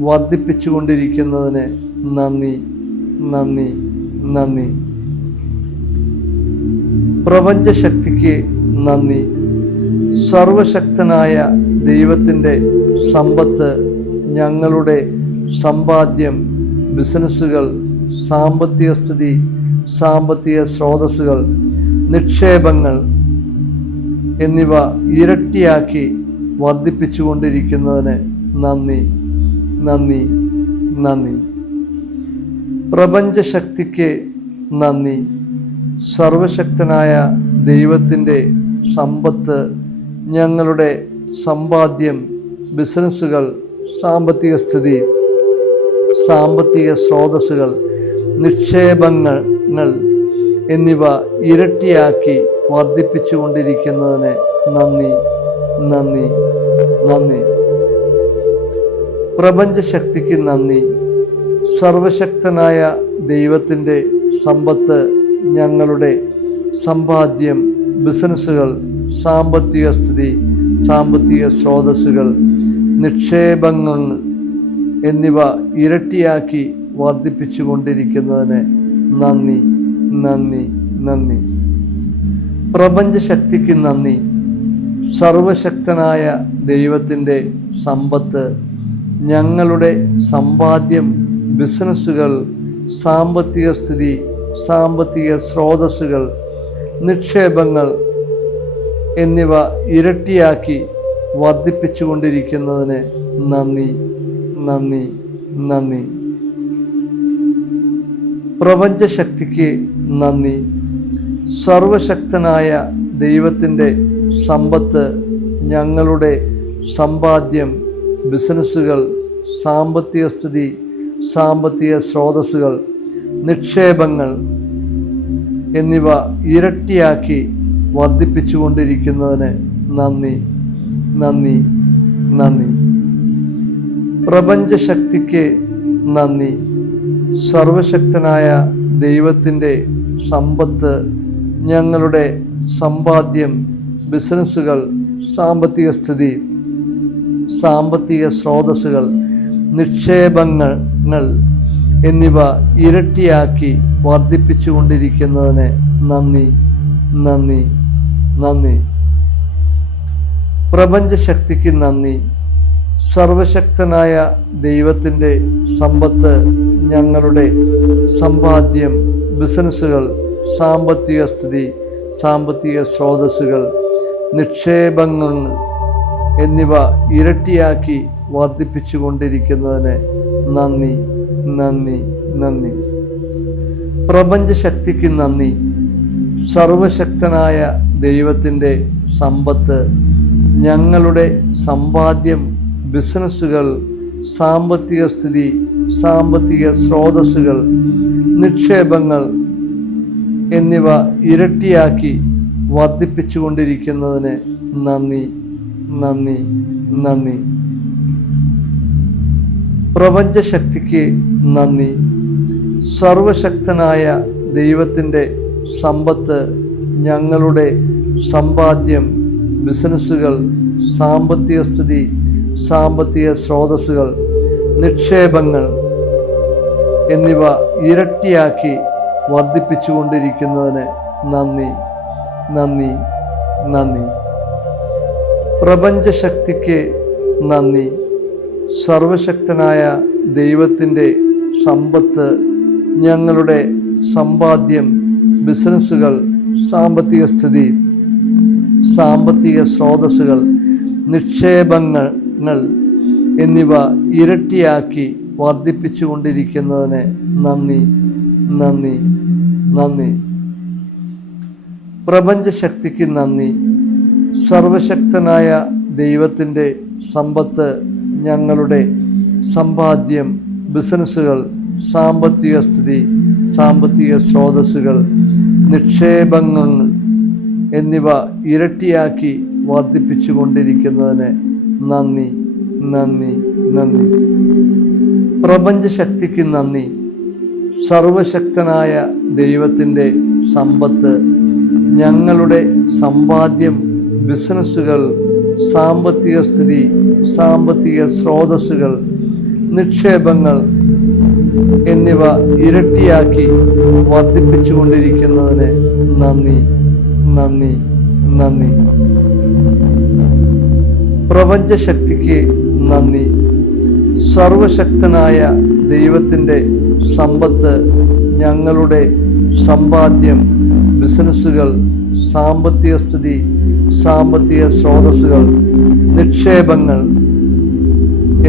വർദ്ധിപ്പിച്ചുകൊണ്ടിരിക്കുന്നതിന് നന്ദി, നന്ദി, നന്ദി. പ്രപഞ്ചശക്തിക്ക് നന്ദി. സർവശക്തനായ ദൈവത്തിൻ്റെ സമ്പത്ത്, ഞങ്ങളുടെ സമ്പാദ്യം, ബിസിനസ്സുകൾ, സാമ്പത്തിക സ്ഥിതി, സാമ്പത്തിക സ്രോതസ്സുകൾ, നിക്ഷേപങ്ങൾ എന്നിവ ഇരട്ടിയാക്കി വർദ്ധിപ്പിച്ചുകൊണ്ടിരിക്കുന്നതിന് നന്ദി, നന്ദി, നന്ദി. പ്രപഞ്ചശക്തിക്ക് നന്ദി. സർവശക്തനായ ദൈവത്തിൻ്റെ സമ്പത്ത്, ഞങ്ങളുടെ സമ്പാദ്യം, ബിസിനസ്സുകൾ, സാമ്പത്തിക സ്ഥിതി, സാമ്പത്തിക സ്രോതസ്സുകൾ, നിക്ഷേപങ്ങൾ എന്നിവ ഇരട്ടിയാക്കി വർദ്ധിപ്പിച്ചുകൊണ്ടിരിക്കുന്നതിന് നന്ദി, നന്ദി, നന്ദി. പ്രപഞ്ചശക്തിക്ക് നന്ദി. സർവശക്തനായ ദൈവത്തിൻ്റെ സമ്പത്ത്, ഞങ്ങളുടെ സമ്പാദ്യം, ബിസിനസ്സുകൾ, സാമ്പത്തിക സ്ഥിതി, സാമ്പത്തിക സ്രോതസ്സുകൾ, നിക്ഷേപങ്ങൾ എന്നിവ ഇരട്ടിയാക്കി വർദ്ധിപ്പിച്ചുകൊണ്ടിരിക്കുന്നതിന് നന്ദി, നന്ദി, നന്ദി. പ്രപഞ്ചശക്തിക്ക് നന്ദി. സർവശക്തനായ ദൈവത്തിൻ്റെ സമ്പത്ത്, ഞങ്ങളുടെ സമ്പാദ്യം, ബിസിനസ്സുകൾ, സാമ്പത്തിക സ്ഥിതി, സാമ്പത്തിക സ്രോതസ്സുകൾ, നിക്ഷേപങ്ങൾ എന്നിവ ഇരട്ടിയാക്കി വർദ്ധിപ്പിച്ചുകൊണ്ടിരിക്കുന്നതിന് നന്ദി, നന്ദി, നന്ദി. പ്രപഞ്ചശക്തിക്ക് നന്ദി. സർവശക്തനായ ദൈവത്തിൻ്റെ സമ്പത്ത്, ഞങ്ങളുടെ സമ്പാദ്യം, ബിസിനസ്സുകൾ, സാമ്പത്തിക സ്ഥിതി, സാമ്പത്തിക സ്രോതസ്സുകൾ, നിക്ഷേപങ്ങൾ എന്നിവ ഇരട്ടിയാക്കി വർദ്ധിപ്പിച്ചുകൊണ്ടിരിക്കുന്നതിന് നന്ദി, നന്ദി, നന്ദി. പ്രപഞ്ചശക്തിക്ക് നന്ദി. സർവശക്തനായ ദൈവത്തിൻ്റെ സമ്പത്ത്, ഞങ്ങളുടെ സമ്പാദ്യം, ബിസിനസ്സുകൾ, സാമ്പത്തിക സ്ഥിതി, സാമ്പത്തിക സ്രോതസ്സുകൾ, നിക്ഷേപങ്ങൾ എന്നിവ ഇരട്ടിയാക്കി വർദ്ധിപ്പിച്ചുകൊണ്ടിരിക്കുന്നതിന് നന്ദി, നന്ദി, നന്ദി. പ്രപഞ്ചശക്തിക്ക് നന്ദി. സർവശക്തനായ ദൈവത്തിൻ്റെ സമ്പത്ത്, ഞങ്ങളുടെ സമ്പാദ്യം, ബിസിനസ്സുകൾ, സാമ്പത്തിക സ്ഥിതി, സാമ്പത്തിക സ്രോതസ്സുകൾ, നിക്ഷേപങ്ങൾ എന്നിവ ഇരട്ടിയാക്കി വർദ്ധിപ്പിച്ചുകൊണ്ടിരിക്കുന്നതിന് നന്ദി, നന്ദി, നന്ദി. പ്രപഞ്ചശക്തിക്ക് നന്ദി. സർവശക്തനായ ദൈവത്തിൻ്റെ സമ്പത്ത്, ഞങ്ങളുടെ സമ്പാദ്യം, ബിസിനസ്സുകൾ, സാമ്പത്തിക സ്ഥിതി, സാമ്പത്തിക സ്രോതസ്സുകൾ, നിക്ഷേപങ്ങൾ എന്നിവ ഇരട്ടിയാക്കി വർദ്ധിപ്പിച്ചുകൊണ്ടിരിക്കുന്നതിന് നന്ദി, നന്ദി, നന്ദി. പ്രപഞ്ചശക്തിക്ക് നന്ദി. സർവശക്തനായ ദൈവത്തിൻ്റെ സമ്പത്ത്, ഞങ്ങളുടെ സമ്പാദ്യം, ബിസിനസ്സുകൾ, സാമ്പത്തിക സ്ഥിതി, സാമ്പത്തിക സ്രോതസ്സുകൾ, നിക്ഷേപങ്ങൾ എന്നിവ ഇരട്ടിയാക്കി വർദ്ധിപ്പിച്ചുകൊണ്ടിരിക്കുന്നതിന് നന്ദി, നന്ദി, നന്ദി. പ്രപഞ്ചശക്തിക്ക് നന്ദി. സർവശക്തനായ ദൈവത്തിൻ്റെ സമ്പത്ത്, ഞങ്ങളുടെ സമ്പാദ്യം, ബിസിനസ്സുകൾ, സാമ്പത്തിക സ്ഥിതി, സാമ്പത്തിക സ്രോതസ്സുകൾ, നിക്ഷേപങ്ങൾ എന്നിവ ഇരട്ടിയാക്കി വർദ്ധിപ്പിച്ചുകൊണ്ടിരിക്കുന്നതിന് നന്ദി, നന്ദി, നന്ദി. പ്രപഞ്ചശക്തിക്ക് നന്ദി. സർവശക്തനായ ദൈവത്തിൻ്റെ സമ്പത്ത്, ഞങ്ങളുടെ സമ്പാദ്യം, ബിസിനസ്സുകൾ, സാമ്പത്തിക സ്ഥിതി, സാമ്പത്തിക സ്രോതസ്സുകൾ, നിക്ഷേപങ്ങൾ എന്നിവ ഇരട്ടിയാക്കി വർദ്ധിപ്പിച്ചുകൊണ്ടിരിക്കുന്നതിന് നന്ദി, നന്ദി, നന്ദി. പ്രപഞ്ചശക്തിക്ക് നന്ദി. സർവശക്തനായ ദൈവത്തിൻ്റെ സമ്പത്ത്, ഞങ്ങളുടെ സമ്പാദ്യം, ബിസിനസ്സുകൾ, സാമ്പത്തിക സ്ഥിതി, സാമ്പത്തിക സ്രോതസ്സുകൾ, നിക്ഷേപങ്ങൾ എന്നിവ ഇരട്ടിയാക്കി വർദ്ധിപ്പിച്ചുകൊണ്ടിരിക്കുന്നതിന് നന്ദി, നന്ദി, നന്ദി. പ്രപഞ്ചശക്തിക്ക് നന്ദി. സർവശക്തനായ ദൈവത്തിൻ്റെ സമ്പത്ത്, ഞങ്ങളുടെ സമ്പാദ്യം, ബിസിനസ്സുകൾ, സാമ്പത്തിക സ്ഥിതി, സാമ്പത്തിക സ്രോതസ്സുകൾ, നിക്ഷേപങ്ങൾ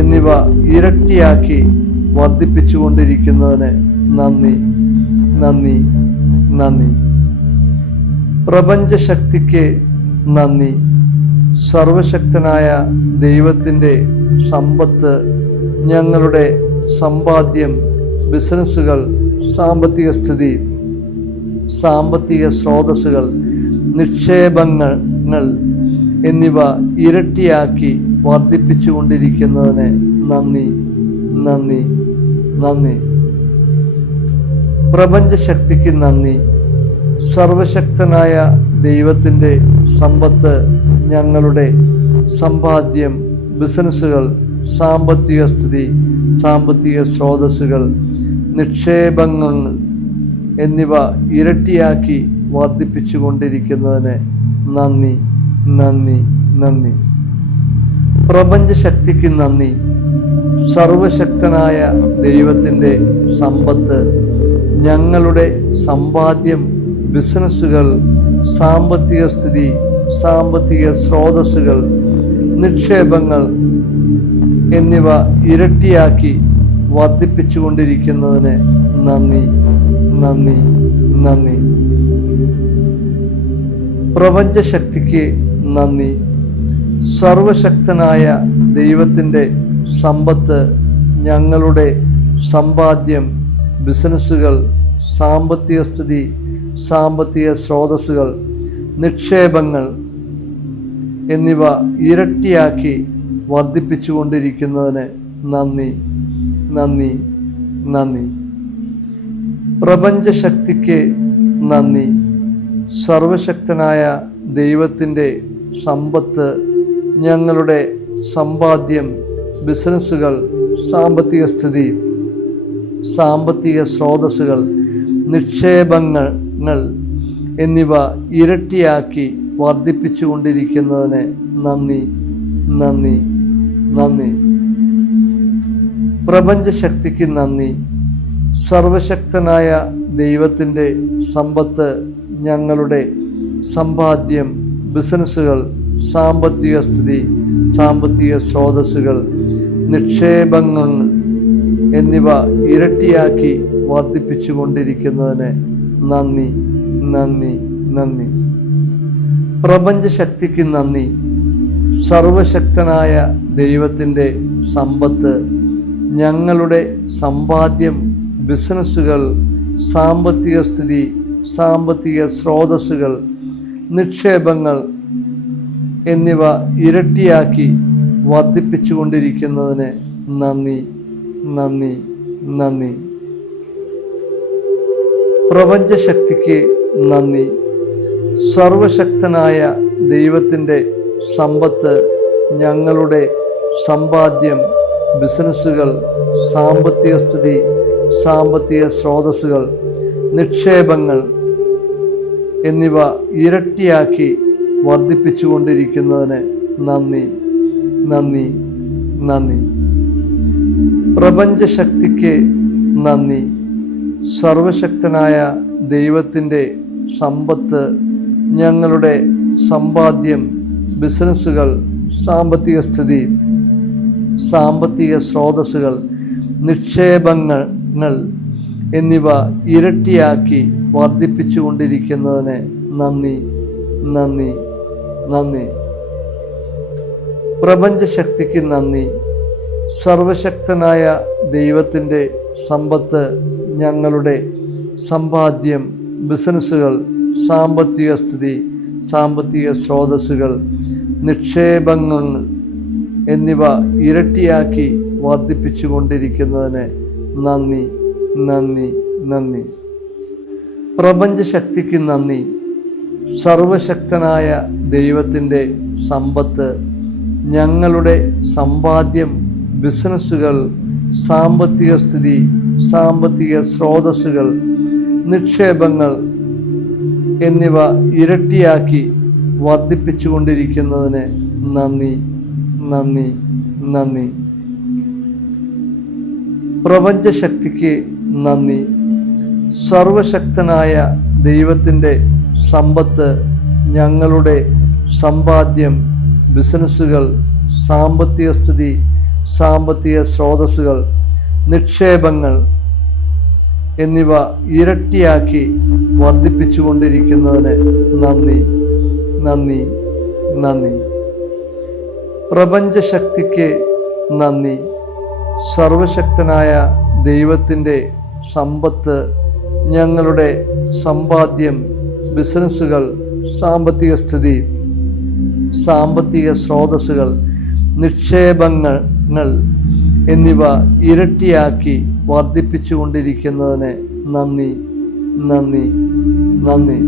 എന്നിവ ഇരട്ടിയാക്കി വർദ്ധിപ്പിച്ചുകൊണ്ടിരിക്കുന്നതിന് നന്ദി, നന്ദി, നന്ദി. പ്രപഞ്ചശക്തിക്ക് നന്ദി. സർവശക്തനായ ദൈവത്തിൻ്റെ സമ്പത്ത്, ഞങ്ങളുടെ സമ്പാദ്യം, ബിസിനസ്സുകൾ, സാമ്പത്തിക സ്ഥിതി, സാമ്പത്തിക സ്രോതസ്സുകൾ, നിക്ഷേപങ്ങൾ എന്നിവ ഇരട്ടിയാക്കി വർദ്ധിപ്പിച്ചുകൊണ്ടിരിക്കുന്നതിന് നന്ദി, നന്ദി, നന്ദി. പ്രപഞ്ചശക്തിക്ക് നന്ദി. സർവശക്തനായ ദൈവത്തിൻ്റെ സമ്പത്ത്, ഞങ്ങളുടെ സമ്പാദ്യം, ബിസിനസ്സുകൾ, സാമ്പത്തിക സ്ഥിതി, സാമ്പത്തിക സ്രോതസ്സുകൾ, നിക്ഷേപങ്ങൾ എന്നിവ ഇരട്ടിയാക്കി വർദ്ധിപ്പിച്ചുകൊണ്ടിരിക്കുന്നതിന് നന്ദി, നന്ദി, നന്ദി. പ്രപഞ്ചശക്തിക്ക് നന്ദി. സർവശക്തനായ ദൈവത്തിൻ്റെ സമ്പത്ത്, ഞങ്ങളുടെ സമ്പാദ്യം, ബിസിനസ്സുകൾ, സാമ്പത്തിക സ്ഥിതി, സാമ്പത്തിക സ്രോതസ്സുകൾ, നിക്ഷേപങ്ങൾ എന്നിവ ഇരട്ടിയാക്കി വർദ്ധിപ്പിച്ചുകൊണ്ടിരിക്കുന്നതിന് നന്ദി, നന്ദി, നന്ദി. പ്രപഞ്ചശക്തിക്ക് നന്ദി. സർവശക്തനായ ദൈവത്തിൻ്റെ സമ്പത്ത്, ഞങ്ങളുടെ സമ്പാദ്യം, ബിസിനസ്സുകൾ, സാമ്പത്തിക സ്ഥിതി, സാമ്പത്തിക സ്രോതസ്സുകൾ, നിക്ഷേപങ്ങൾ എന്നിവ ഇരട്ടിയാക്കി വർദ്ധിപ്പിച്ചുകൊണ്ടിരിക്കുന്നതിന് നന്ദി, നന്ദി, നന്ദി. പ്രപഞ്ചശക്തിക്ക് നന്ദി. സർവശക്തനായ ദൈവത്തിൻ്റെ സമ്പത്ത്, ഞങ്ങളുടെ സമ്പാദ്യം, ബിസിനസ്സുകൾ, സാമ്പത്തിക സ്ഥിതി, സാമ്പത്തിക സ്രോതസ്സുകൾ, നിക്ഷേപങ്ങൾ എന്നിവ ഇരട്ടിയാക്കി വർദ്ധിപ്പിച്ചുകൊണ്ടിരിക്കുന്നതിന് നന്ദി, നന്ദി, നന്ദി. പ്രപഞ്ചശക്തിക്ക് നന്ദി. സർവശക്തനായ ദൈവത്തിൻ്റെ സമ്പത്ത്, ഞങ്ങളുടെ സമ്പാദ്യം, ബിസിനസ്സുകൾ, സാമ്പത്തിക സ്ഥിതി, സാമ്പത്തിക സ്രോതസ്സുകൾ, നിക്ഷേപങ്ങൾ എന്നിവ ഇരട്ടിയാക്കി വർദ്ധിപ്പിച്ചുകൊണ്ടിരിക്കുന്നതിന് നന്ദി, നന്ദി, നന്ദി. പ്രപഞ്ചശക്തിക്ക് നന്ദി. സർവശക്തനായ ദൈവത്തിൻ്റെ സമ്പത്ത്, ഞങ്ങളുടെ സമ്പാദ്യം, ബിസിനസ്സുകൾ, സാമ്പത്തിക സ്ഥിതി, സാമ്പത്തിക സ്രോതസ്സുകൾ, നിക്ഷേപങ്ങൾ എന്നിവ ഇരട്ടിയാക്കി വർദ്ധിപ്പിച്ചുകൊണ്ടിരിക്കുന്നതിന് നന്ദി, നന്ദി, നന്ദി. പ്രപഞ്ചശക്തിക്ക് നന്ദി. സർവശക്തനായ ദൈവത്തിൻ്റെ സമ്പത്ത്, ഞങ്ങളുടെ സമ്പാദ്യം, ബിസിനസ്സുകൾ, സാമ്പത്തിക സ്ഥിതി, സാമ്പത്തിക സ്രോതസ്സുകൾ, നിക്ഷേപങ്ങൾ എന്നിവ ഇരട്ടിയാക്കി വർദ്ധിപ്പിച്ചുകൊണ്ടിരിക്കുന്നതിന് നന്ദി, നന്ദി, നന്ദി. പ്രപഞ്ചശക്തിക്ക് നന്ദി. സർവശക്തനായ ദൈവത്തിൻ്റെ സമ്പത്ത്, ഞങ്ങളുടെ സമ്പാദ്യം, ബിസിനസ്സുകൾ, സാമ്പത്തിക സ്ഥിതി, സാമ്പത്തിക സ്രോതസ്സുകൾ, നിക്ഷേപങ്ങൾ എന്നിവ ഇരട്ടിയാക്കി വർദ്ധിപ്പിച്ചുകൊണ്ടിരിക്കുന്നതിന് നന്ദി, നന്ദി, നന്ദി. പ്രപഞ്ചശക്തിക്ക് നന്ദി. സർവശക്തനായ ദൈവത്തിൻ്റെ സമ്പത്ത്, ഞങ്ങളുടെ സമ്പാദ്യം, ബിസിനസ്സുകൾ, സാമ്പത്തിക സ്ഥിതി, സാമ്പത്തിക സ്രോതസ്സുകൾ, നിക്ഷേപങ്ങൾ എന്നിവ ഇരട്ടിയാക്കി വർദ്ധിപ്പിച്ചുകൊണ്ടിരിക്കുന്നതിന് നന്ദി, നന്ദി, നന്ദി. പ്രപഞ്ചശക്തിക്ക് നന്ദി. സർവശക്തനായ ദൈവത്തിൻ്റെ സമ്പത്ത്, ഞങ്ങളുടെ സമ്പാദ്യം, ബിസിനസ്സുകൾ, സാമ്പത്തിക സ്ഥിതി, സാമ്പത്തിക സ്രോതസ്സുകൾ, നിക്ഷേപങ്ങൾ എന്നിവ ഇരട്ടിയാക്കി വർദ്ധിപ്പിച്ചുകൊണ്ടിരിക്കുന്നതിന് നന്ദി, നന്ദി, നന്ദി. പ്രപഞ്ചശക്തിക്ക് നന്ദി. സർവശക്തനായ ദൈവത്തിൻ്റെ സമ്പത്ത്, ഞങ്ങളുടെ സമ്പാദ്യം, ബിസിനസ്സുകൾ, സാമ്പത്തിക സ്ഥിതി, സാമ്പത്തിക സ്രോതസ്സുകൾ, നിക്ഷേപങ്ങൾ എന്നിവ ഇരട്ടിയാക്കി വർദ്ധിപ്പിച്ചുകൊണ്ടിരിക്കുന്നതിന് നന്ദി, നന്ദി, നന്ദി. പ്രപഞ്ചശക്തിക്ക് നന്ദി. സർവശക്തനായ ദൈവത്തിൻ്റെ സമ്പത്ത്, ഞങ്ങളുടെ സമ്പാദ്യം, ബിസിനസ്സുകൾ, സാമ്പത്തിക സ്ഥിതി, സാമ്പത്തിക സ്രോതസ്സുകൾ, നിക്ഷേപങ്ങൾ എന്നിവ ഇരട്ടിയാക്കി വർദ്ധിപ്പിച്ചുകൊണ്ടിരിക്കുന്നതിന് നന്ദി, നന്ദി, നന്ദി.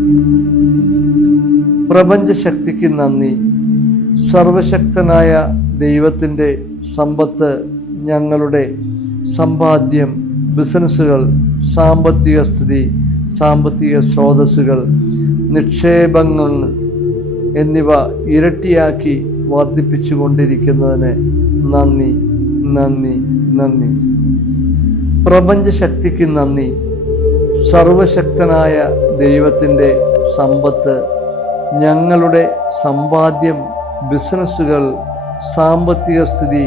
പ്രപഞ്ചശക്തിക്ക് നന്ദി. സർവശക്തനായ ദൈവത്തിൻ്റെ സമ്പത്ത്, ഞങ്ങളുടെ സമ്പാദ്യം, ബിസിനസ്സുകൾ, സാമ്പത്തിക സ്ഥിതി, സാമ്പത്തിക സ്രോതസ്സുകൾ, നിക്ഷേപങ്ങൾ എന്നിവ ഇരട്ടിയാക്കി വർദ്ധിപ്പിച്ചുകൊണ്ടിരിക്കുന്നതിന് നന്ദി, നന്ദി, നന്ദി. പ്രപഞ്ചശക്തിക്ക് നന്ദി. സർവശക്തനായ ദൈവത്തിൻ്റെ സമ്പത്ത്, ഞങ്ങളുടെ സമ്പാദ്യം, ബിസിനസ്സുകൾ, സാമ്പത്തിക സ്ഥിതി,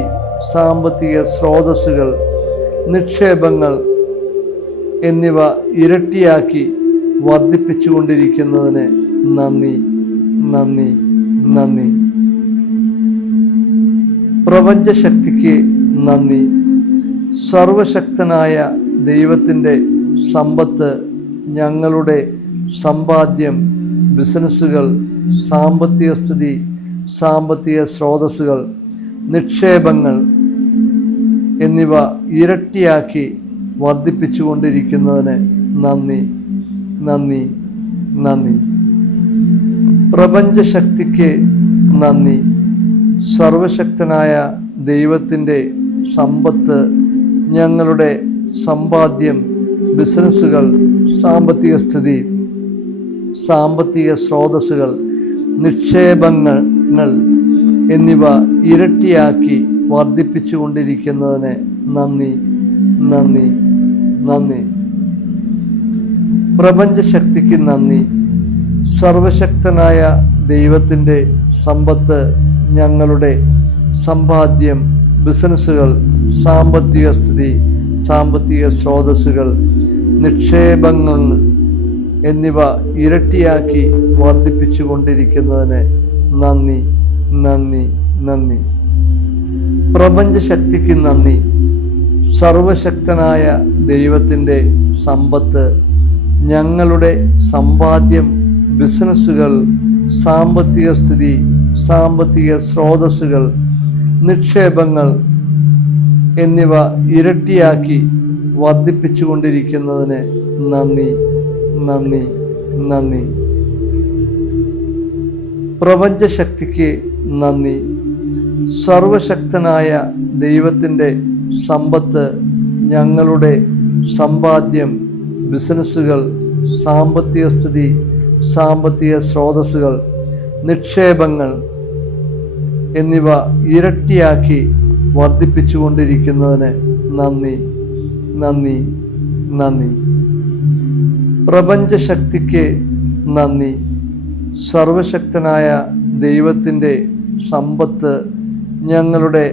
സാമ്പത്തിക സ്രോതസ്സുകൾ, നിക്ഷേപങ്ങൾ എന്നിവ ഇരട്ടിയാക്കി വർദ്ധിപ്പിച്ചുകൊണ്ടിരിക്കുന്നതിന് നന്ദി, നന്ദി, നന്ദി. പ്രപഞ്ചശക്തിക്ക് നന്ദി. സർവശക്തനായ ദൈവത്തിൻ്റെ സമ്പത്ത്, ഞങ്ങളുടെ സമ്പാദ്യം, ബിസിനസ്സുകൾ, സാമ്പത്തിക സ്ഥിതി, സാമ്പത്തിക സ്രോതസ്സുകൾ, നിക്ഷേപങ്ങൾ എന്നിവ ഇരട്ടിയാക്കി വർദ്ധിപ്പിച്ചുകൊണ്ടിരിക്കുന്നതിന് നന്ദി, നന്ദി, നന്ദി. പ്രപഞ്ചശക്തിക്ക് നന്ദി. സർവശക്തനായ ദൈവത്തിൻ്റെ സമ്പത്ത്, ഞങ്ങളുടെ സമ്പാദ്യം, ബിസിനസ്സുകൾ, സാമ്പത്തിക സ്ഥിതി, സാമ്പത്തിക സ്രോതസ്സുകൾ, നിക്ഷേപങ്ങൾ എന്നിവ ഇരട്ടിയാക്കി വർദ്ധിപ്പിച്ചുകൊണ്ടിരിക്കുന്നതിന് നന്ദി, നന്ദി, നന്ദി. പ്രപഞ്ചശക്തിക്ക് നന്ദി. സർവശക്തനായ ദൈവത്തിൻ്റെ സമ്പത്ത്, ഞങ്ങളുടെ സമ്പാദ്യം, ബിസിനസ്സുകൾ, സാമ്പത്തിക സ്ഥിതി, സാമ്പത്തിക സ്രോതസ്സുകൾ, നിക്ഷേപങ്ങൾ എന്നിവ ഇരട്ടിയാക്കി വർദ്ധിപ്പിച്ചുകൊണ്ടിരിക്കുന്നതിന് നന്ദി, നന്ദി, നന്ദി. പ്രപഞ്ചശക്തിക്ക് നന്ദി. സർവശക്തനായ ദൈവത്തിൻ്റെ സമ്പത്ത്, ഞങ്ങളുടെ സമ്പാദ്യം, ബിസിനസ്സുകൾ, സാമ്പത്തിക സ്ഥിതി, സാമ്പത്തിക സ്രോതസ്സുകൾ, നിക്ഷേപങ്ങൾ എന്നിവ ഇരട്ടിയാക്കി വർദ്ധിപ്പിച്ചുകൊണ്ടിരിക്കുന്നതിന് നന്ദി, നന്ദി, നന്ദി. പ്രപഞ്ചശക്തിക്ക് നന്ദി. സർവശക്തനായ ദൈവത്തിൻ്റെ സമ്പത്ത്, ഞങ്ങളുടെ സമ്പാദ്യം, ബിസിനസ്സുകൾ, സാമ്പത്തിക സ്ഥിതി, സാമ്പത്തിക സ്രോതസ്സുകൾ, നിക്ഷേപങ്ങൾ എന്നിവ ഇരട്ടിയാക്കി വർദ്ധിപ്പിച്ചുകൊണ്ടിരിക്കുന്നതിന് നന്ദി, നന്ദി, നന്ദി. പ്രപഞ്ചശക്തിക്ക് നന്ദി. സർവശക്തനായ ദൈവത്തിൻ്റെ സമ്പത്ത്, ഞങ്ങളുടെ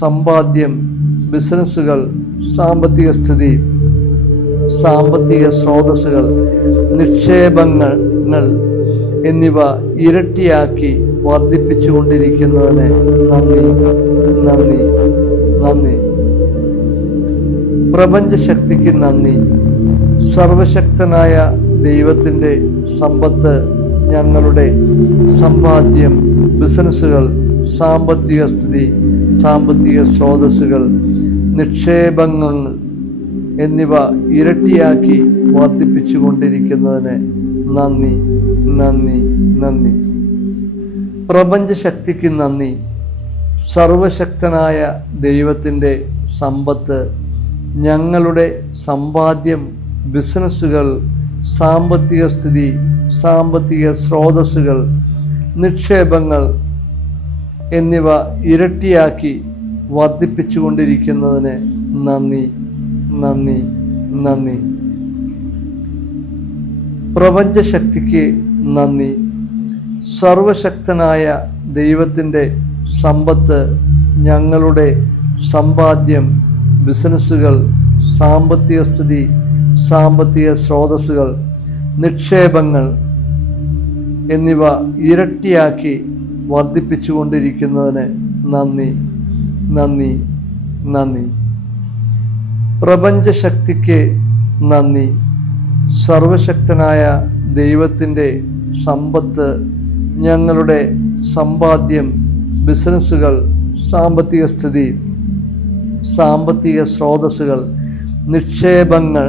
സമ്പാദ്യം, ബിസിനസ്സുകൾ, സാമ്പത്തിക സ്ഥിതി, സാമ്പത്തിക സ്രോതസ്സുകൾ, നിക്ഷേപങ്ങൾ എന്നിവ ഇരട്ടിയാക്കി വർദ്ധിപ്പിച്ചുകൊണ്ടിരിക്കുന്നതിന് നന്ദി, നന്ദി, നന്ദി. പ്രപഞ്ചശക്തിക്ക് നന്ദി. സർവശക്തനായ ദൈവത്തിൻ്റെ സമ്പത്ത്, ഞങ്ങളുടെ സമ്പാദ്യം, ബിസിനസ്സുകൾ, സാമ്പത്തിക സ്ഥിതി, സാമ്പത്തിക സ്രോതസ്സുകൾ, നിക്ഷേപങ്ങൾ എന്നിവ ഇരട്ടിയാക്കി വർദ്ധിപ്പിച്ചുകൊണ്ടിരിക്കുന്നതിന് നന്ദി, നന്ദി, നന്ദി. പ്രപഞ്ചശക്തിക്ക് നന്ദി. സർവശക്തനായ ദൈവത്തിൻ്റെ സമ്പത്ത്, ഞങ്ങളുടെ സമ്പാദ്യം, ബിസിനസ്സുകൾ, സാമ്പത്തിക സ്ഥിതി, സാമ്പത്തിക സ്രോതസ്സുകൾ, നിക്ഷേപങ്ങൾ എന്നിവ ഇരട്ടിയാക്കി വർദ്ധിപ്പിച്ചുകൊണ്ടിരിക്കുന്നതിന് നന്ദി, നന്ദി, നന്ദി. പ്രപഞ്ചശക്തിക്ക് നന്ദി. സർവശക്തനായ ദൈവത്തിൻ്റെ സമ്പത്ത്, ഞങ്ങളുടെ സമ്പാദ്യം, ബിസിനസ്സുകൾ, സാമ്പത്തിക സ്ഥിതി, സാമ്പത്തിക സ്രോതസ്സുകൾ, നിക്ഷേപങ്ങൾ എന്നിവ ഇരട്ടിയാക്കി വർദ്ധിപ്പിച്ചുകൊണ്ടിരിക്കുന്നതിന് നന്ദി, നന്ദി, നന്ദി. പ്രപഞ്ചശക്തിക്ക് നന്ദി. സർവശക്തനായ ദൈവത്തിൻ്റെ സമ്പത്ത്, ഞങ്ങളുടെ സമ്പാദ്യം, ബിസിനസ്സുകൾ, സാമ്പത്തിക സ്ഥിതി, സാമ്പത്തിക സ്രോതസ്സുകൾ, നിക്ഷേപങ്ങൾ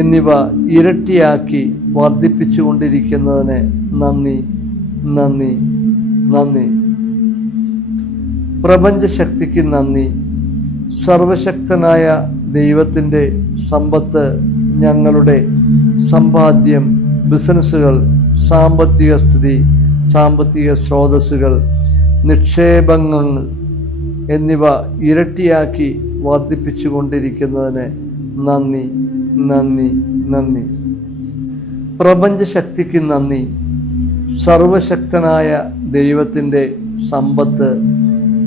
എന്നിവ ഇരട്ടിയാക്കി വർദ്ധിപ്പിച്ചുകൊണ്ടിരിക്കുന്നതിന് നന്ദി, നന്ദി, നന്ദി. പ്രപഞ്ചശക്തിക്ക് നന്ദി. സർവശക്തനായ ദൈവത്തിൻ്റെ സമ്പത്ത്, ഞങ്ങളുടെ സമ്പാദ്യം, ബിസിനസ്സുകൾ, സാമ്പത്തിക സ്ഥിതി, സാമ്പത്തിക സ്രോതസ്സുകൾ, നിക്ഷേപങ്ങൾ എന്നിവ ഇരട്ടിയാക്കി വർദ്ധിപ്പിച്ചുകൊണ്ടിരിക്കുന്നതിന് നന്ദി, നന്ദി, നന്ദി. പ്രപഞ്ചശക്തിക്ക് നന്ദി. സർവശക്തനായ ദൈവത്തിൻ്റെ സമ്പത്ത്,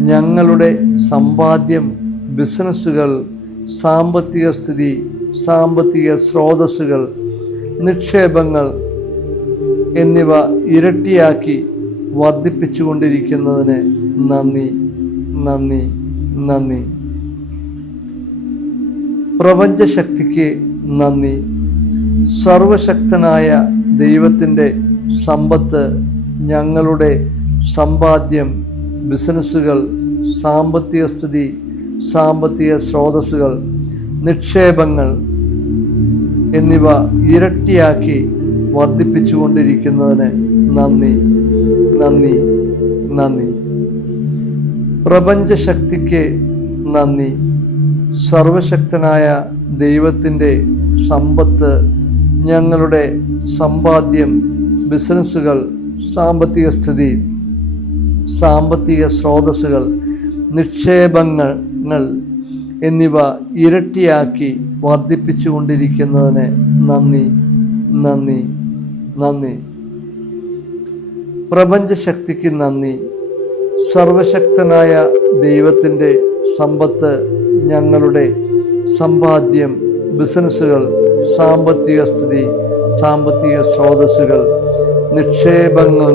ഞങ്ങളുടെ സമ്പാദ്യം, ബിസിനസ്സുകൾ, സാമ്പത്തിക സ്ഥിതി, സാമ്പത്തിക സ്രോതസ്സുകൾ, നിക്ഷേപങ്ങൾ എന്നിവ ഇരട്ടിയാക്കി വർദ്ധിപ്പിച്ചുകൊണ്ടിരിക്കുന്നതിന് നന്ദി, നന്ദി, നന്ദി. പ്രപഞ്ചശക്തിക്ക് നന്ദി. സർവശക്തനായ ദൈവത്തിൻ്റെ സമ്പത്ത്, ഞങ്ങളുടെ സമ്പാദ്യം, ബിസിനസ്സുകൾ, സാമ്പത്തിക സ്ഥിതി, സാമ്പത്തിക സ്രോതസ്സുകൾ, നിക്ഷേപങ്ങൾ എന്നിവ ഇരട്ടിയാക്കി വർദ്ധിപ്പിച്ചുകൊണ്ടിരിക്കുന്നതിന് നന്ദി, നന്ദി, നന്ദി. പ്രപഞ്ചശക്തിക്ക് നന്ദി. സർവശക്തനായ ദൈവത്തിൻ്റെ സമ്പത്ത്, ഞങ്ങളുടെ സമ്പാദ്യം, ബിസിനസ്സുകൾ, സാമ്പത്തിക സ്ഥിതി, സാമ്പത്തിക സ്രോതസ്സുകൾ, നിക്ഷേപങ്ങൾ എന്നിവ ഇരട്ടിയാക്കി വർദ്ധിപ്പിച്ചുകൊണ്ടിരിക്കുന്നതിന് നന്ദി, നന്ദി, നന്ദി. പ്രപഞ്ചശക്തിക്ക് നന്ദി. സർവശക്തനായ ദൈവത്തിൻ്റെ സമ്പത്ത്, ഞങ്ങളുടെ സമ്പാദ്യം, ബിസിനസ്സുകൾ, സാമ്പത്തിക സ്ഥിതി, സാമ്പത്തിക സ്രോതസ്സുകൾ, നിക്ഷേപങ്ങൾ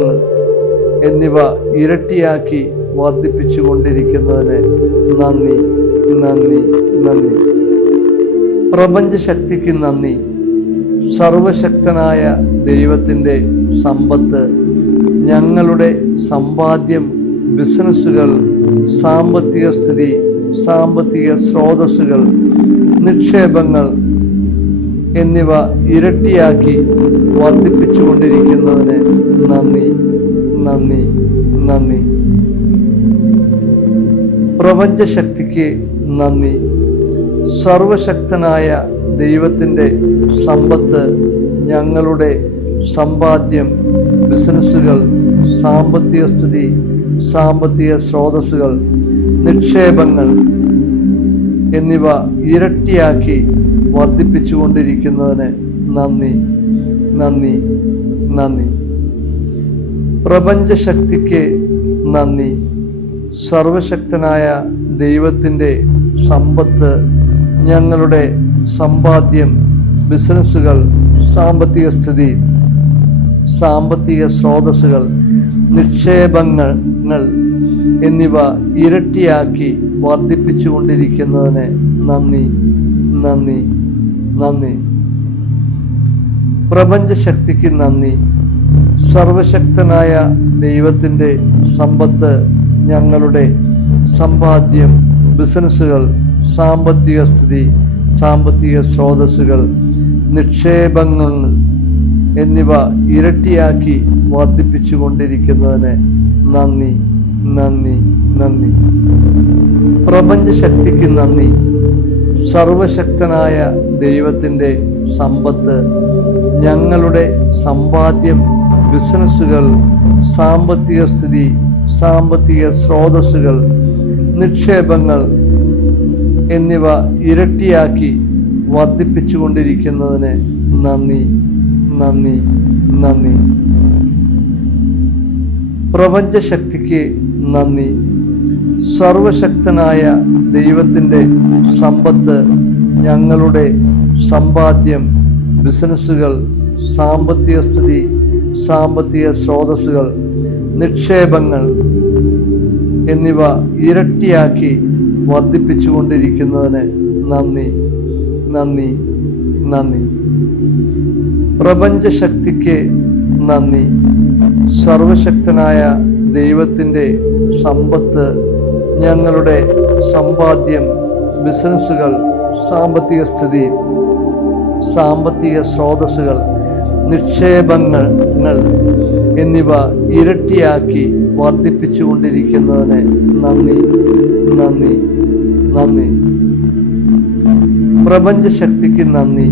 എന്നിവ ഇരട്ടിയാക്കി വർദ്ധിപ്പിച്ചുകൊണ്ടിരിക്കുന്നതിന് നന്ദി, നന്ദി, നന്ദി. പ്രപഞ്ചശക്തിക്ക് നന്ദി. സർവശക്തനായ ദൈവത്തിൻ്റെ സമ്പത്ത്, ഞങ്ങളുടെ സമ്പാദ്യം, ബിസിനസ്സുകൾ, സാമ്പത്തിക സ്ഥിതി, സാമ്പത്തിക സ്രോതസ്സുകൾ, നിക്ഷേപങ്ങൾ എന്നിവ ഇരട്ടിയാക്കി വർദ്ധിപ്പിച്ചുകൊണ്ടിരിക്കുന്നതിന് നന്ദി, നന്ദി, നന്ദി. പ്രപഞ്ചശക്തിക്ക് നന്ദി. സർവശക്തനായ ദൈവത്തിൻ്റെ സമ്പത്ത്, ഞങ്ങളുടെ സമ്പാദ്യം, ബിസിനസ്സുകൾ, സാമ്പത്തിക സ്ഥിതി, സാമ്പത്തിക സ്രോതസ്സുകൾ, നിക്ഷേപങ്ങൾ എന്നിവ ഇരട്ടിയാക്കി വർദ്ധിപ്പിച്ചുകൊണ്ടിരിക്കുന്നതിന് നന്ദി, നന്ദി, നന്ദി. പ്രപഞ്ചശക്തിക്ക് നന്ദി. സർവശക്തനായ ദൈവത്തിൻ്റെ സമ്പത്ത്, ഞങ്ങളുടെ സമ്പാദ്യം, ബിസിനസ്സുകൾ, സാമ്പത്തിക സ്ഥിതി, സാമ്പത്തിക സ്രോതസ്സുകൾ, നിക്ഷേപങ്ങൾ എന്നിവ ഇരട്ടിയാക്കി വർദ്ധിപ്പിച്ചുകൊണ്ടിരിക്കുന്നതിന് നന്ദി, നന്ദി, നന്ദി. പ്രപഞ്ചശക്തിക്ക് നന്ദി. സർവശക്തനായ ദൈവത്തിൻ്റെ സമ്പത്ത് ഞങ്ങളുടെ സമ്പാദ്യം, ബിസിനസ്സുകൾ, സാമ്പത്തിക സ്ഥിതി, സാമ്പത്തിക സ്രോതസ്സുകൾ, നിക്ഷേപങ്ങൾ എന്നിവ ഇരട്ടിയാക്കി വർദ്ധിപ്പിച്ചുകൊണ്ടിരിക്കുന്നതിന് നന്ദി, നന്ദി, നന്ദി. പ്രപഞ്ചശക്തിക്ക് നന്ദി. സർവശക്തനായ ദൈവത്തിൻ്റെ സമ്പത്ത് ഞങ്ങളുടെ സമ്പാദ്യം, ബിസിനസ്സുകൾ, സാമ്പത്തിക സ്ഥിതി, സാമ്പത്തിക സ്രോതസ്സുകൾ, നിക്ഷേപങ്ങൾ എന്നിവ ഇരട്ടിയാക്കി വർദ്ധിപ്പിച്ചുകൊണ്ടിരിക്കുന്നതിന് നന്ദി, നന്ദി, നന്ദി. പ്രപഞ്ചശക്തിക്ക് നന്ദി. സർവശക്തനായ ദൈവത്തിൻ്റെ സമ്പത്ത് ഞങ്ങളുടെ സമ്പാദ്യം, ബിസിനസ്സുകൾ, സാമ്പത്തിക സ്ഥിതി, സാമ്പത്തിക സ്രോതസ്സുകൾ, നിക്ഷേപങ്ങൾ എന്നിവ ഇരട്ടിയാക്കി വർദ്ധിപ്പിച്ചുകൊണ്ടിരിക്കുന്നതിന് നന്ദി, നന്ദി, നന്ദി. പ്രപഞ്ചശക്തിക്ക് നന്ദി. സർവശക്തനായ ദൈവത്തിൻ്റെ സമ്പത്ത് ഞങ്ങളുടെ സമ്പാദ്യം, ബിസിനസ്സുകൾ, സാമ്പത്തിക സ്ഥിതി, സാമ്പത്തിക സ്രോതസ്സുകൾ, നിക്ഷേപങ്ങൾ എന്നിവ ഇരട്ടിയാക്കി വർദ്ധിപ്പിച്ചുകൊണ്ടിരിക്കുന്നതിന് നന്ദി, നന്ദി, നന്ദി. പ്രപഞ്ചശക്തിക്ക് നന്ദി.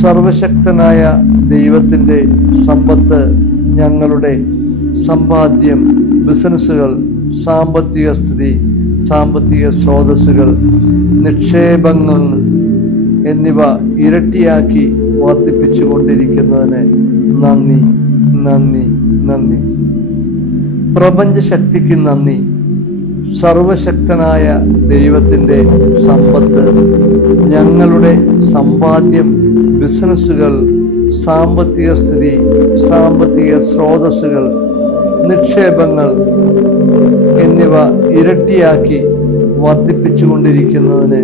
സർവശക്തനായ ദൈവത്തിൻ്റെ സമ്പത്ത് ഞങ്ങളുടെ സമ്പാദ്യം, ബിസിനസ്സുകൾ, സാമ്പത്തിക സ്ഥിതി, സാമ്പത്തിക സ്രോതസ്സുകൾ, നിക്ഷേപങ്ങൾ എന്നിവ ഇരട്ടിയാക്കി വർദ്ധിപ്പിച്ചുകൊണ്ടിരിക്കുന്നതിന് നന്ദി, നന്ദി, നന്ദി. പ്രപഞ്ചശക്തിക്ക് നന്ദി. സർവശക്തനായ ദൈവത്തിൻ്റെ സമ്പത്ത് ഞങ്ങളുടെ സമ്പാദ്യം, ബിസിനസ്സുകൾ, സാമ്പത്തിക സ്ഥിതി, സാമ്പത്തിക സ്രോതസ്സുകൾ, നിക്ഷേപങ്ങൾ എന്നിവ ഇരട്ടിയാക്കി വർദ്ധിപ്പിച്ചുകൊണ്ടിരിക്കുന്നതിന്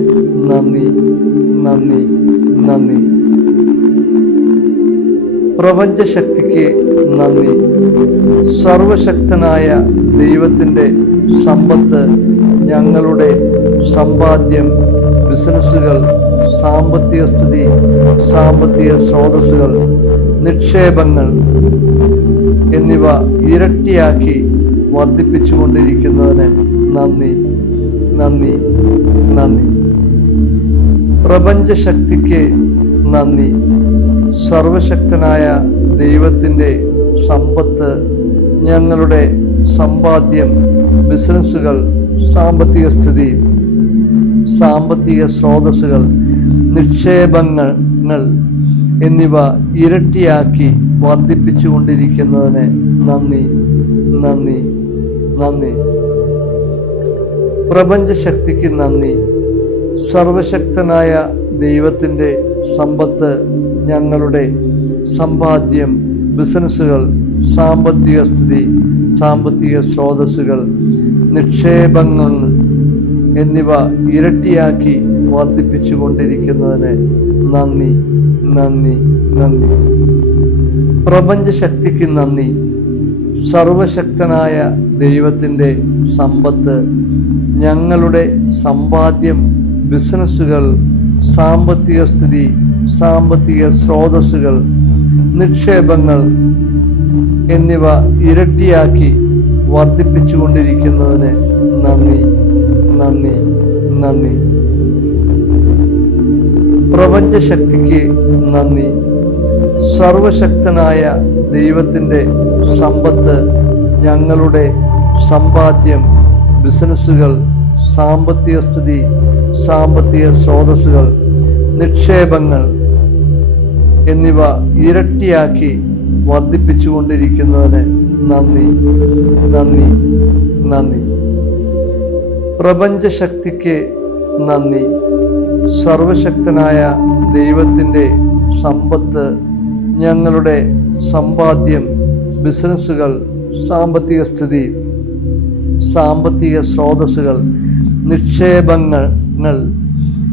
നന്ദി, നന്ദി, നന്ദി. പ്രപഞ്ചശക്തിക്ക് നന്ദി. സർവശക്തനായ ദൈവത്തിൻ്റെ സമ്പത്ത് ഞങ്ങളുടെ സമ്പാദ്യം, ബിസിനസ്സുകൾ, സാമ്പത്തിക സ്ഥിതി, സാമ്പത്തിക സ്രോതസ്സുകൾ, നിക്ഷേപങ്ങൾ എന്നിവ ഇരട്ടിയാക്കി വർദ്ധിപ്പിച്ചുകൊണ്ടിരിക്കുന്നതിന് നന്ദി, നന്ദി, നന്ദി. പ്രപഞ്ചശക്തിക്ക് നന്ദി. സർവശക്തനായ ദൈവത്തിൻ്റെ സമ്പത്ത് ഞങ്ങളുടെ സമ്പാദ്യം, ബിസിനസ്സുകൾ, സാമ്പത്തിക സ്ഥിതി, സാമ്പത്തിക സ്രോതസ്സുകൾ, നിക്ഷേപങ്ങൾ എന്നിവ ഇരട്ടിയാക്കി വർദ്ധിപ്പിച്ചുകൊണ്ടിരിക്കുന്നതിന് നന്ദി, നന്ദി, നന്ദി. പ്രപഞ്ചശക്തിക്ക് നന്ദി. സർവശക്തനായ ദൈവത്തിൻ്റെ സമ്പത്ത് ഞങ്ങളുടെ സമ്പാദ്യം, ബിസിനസ്സുകൾ, സാമ്പത്തിക സ്ഥിതി, സാമ്പത്തിക സ്രോതസ്സുകൾ, നിക്ഷേപങ്ങൾ എന്നിവ ഇരട്ടിയാക്കി വർദ്ധിപ്പിച്ചുകൊണ്ടിരിക്കുന്നതിന് നന്ദി, നന്ദി, നന്ദി. പ്രപഞ്ചശക്തിക്ക് നന്ദി. സർവശക്തനായ ദൈവത്തിൻ്റെ സമ്പത്ത് ഞങ്ങളുടെ സമ്പാദ്യം, ബിസിനസ്സുകൾ, സാമ്പത്തിക സ്ഥിതി, സാമ്പത്തിക സ്രോതസ്സുകൾ, നിക്ഷേപങ്ങൾ എന്നിവ ഇരട്ടിയാക്കി വർദ്ധിപ്പിച്ചുകൊണ്ടിരിക്കുന്നതിന് നന്ദി, നന്ദി, നന്ദി. പ്രപഞ്ചശക്തിക്ക് നന്ദി. സർവശക്തനായ ദൈവത്തിൻ്റെ സമ്പത്ത് ഞങ്ങളുടെ സമ്പാദ്യം, ബിസിനസ്സുകൾ, സാമ്പത്തിക സ്ഥിതി, സാമ്പത്തിക സ്രോതസ്സുകൾ, നിക്ഷേപങ്ങൾ എന്നിവ ഇരട്ടിയാക്കി വർദ്ധിപ്പിച്ചുകൊണ്ടിരിക്കുന്നതിന് നന്ദി, നന്ദി, നന്ദി. പ്രപഞ്ചശക്തിക്ക് നന്ദി. സർവശക്തനായ ദൈവത്തിൻ്റെ സമ്പത്ത്, ഞങ്ങളുടെ സമ്പാദ്യം, ബിസിനസ്സുകൾ, സാമ്പത്തിക സ്ഥിതി, സാമ്പത്തിക സ്രോതസ്സുകൾ, നിക്ഷേപങ്ങൾ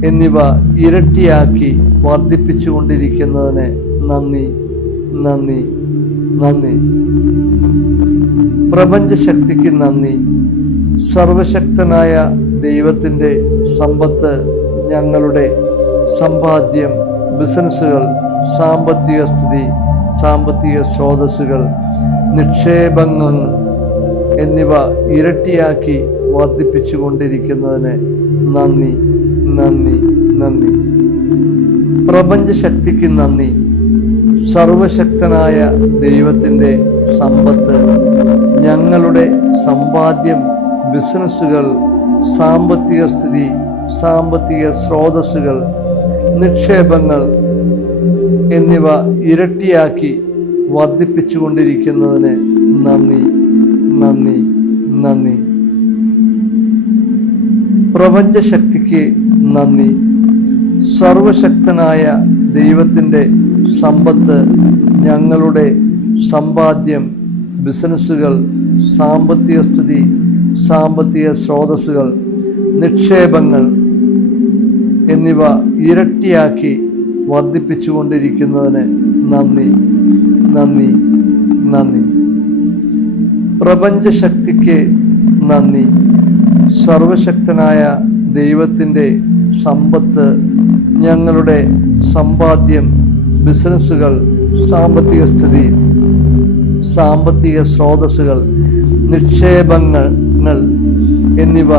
എന്നിവ ഇരട്ടിയാക്കി വർദ്ധിപ്പിച്ചുകൊണ്ടിരിക്കുന്നതിന് നന്ദി, നന്ദി, നന്ദി. പ്രപഞ്ചശക്തിക്ക് നന്ദി. സർവശക്തനായ ദൈവത്തിൻ്റെ സമ്പത്ത്, ഞങ്ങളുടെ സമ്പാദ്യം, ബിസിനസ്സുകൾ, സാമ്പത്തിക സ്ഥിതി, സാമ്പത്തിക സ്രോതസ്സുകൾ, നിക്ഷേപങ്ങൾ എന്നിവ ഇരട്ടിയാക്കി വർദ്ധിപ്പിച്ചുകൊണ്ടിരിക്കുന്നതിന് നന്ദി, നന്ദി, നന്ദി. പ്രപഞ്ചശക്തിക്ക് നന്ദി. സർവശക്തനായ ദൈവത്തിൻ്റെ സമ്പത്ത്, ഞങ്ങളുടെ സമ്പാദ്യം, ബിസിനസ്സുകൾ, സാമ്പത്തിക സ്ഥിതി, സാമ്പത്തിക സ്രോതസ്സുകൾ, നിക്ഷേപങ്ങൾ എന്നിവ ഇരട്ടിയാക്കി വർദ്ധിപ്പിച്ചുകൊണ്ടിരിക്കുന്നതിന് നന്ദി, നന്ദി, നന്ദി. പ്രപഞ്ചശക്തിക്ക് നന്ദി. സർവശക്തനായ ദൈവത്തിൻ്റെ സമ്പത്ത്, ഞങ്ങളുടെ സമ്പാദ്യം, ബിസിനസ്സുകൾ, സാമ്പത്തിക സ്ഥിതി, സാമ്പത്തിക സ്രോതസ്സുകൾ, നിക്ഷേപങ്ങൾ എന്നിവ ഇരട്ടിയാക്കി വർദ്ധിപ്പിച്ചുകൊണ്ടിരിക്കുന്നതിന് നന്ദി, നന്ദി, നന്ദി. പ്രപഞ്ചശക്തിക്ക് നന്ദി. സർവശക്തനായ ദൈവത്തിൻ്റെ സമ്പത്ത്, ഞങ്ങളുടെ സമ്പാദ്യം, ബിസിനസ്സുകൾ, സാമ്പത്തിക സ്ഥിതി, സാമ്പത്തിക സ്രോതസ്സുകൾ, നിക്ഷേപങ്ങൾ എന്നിവ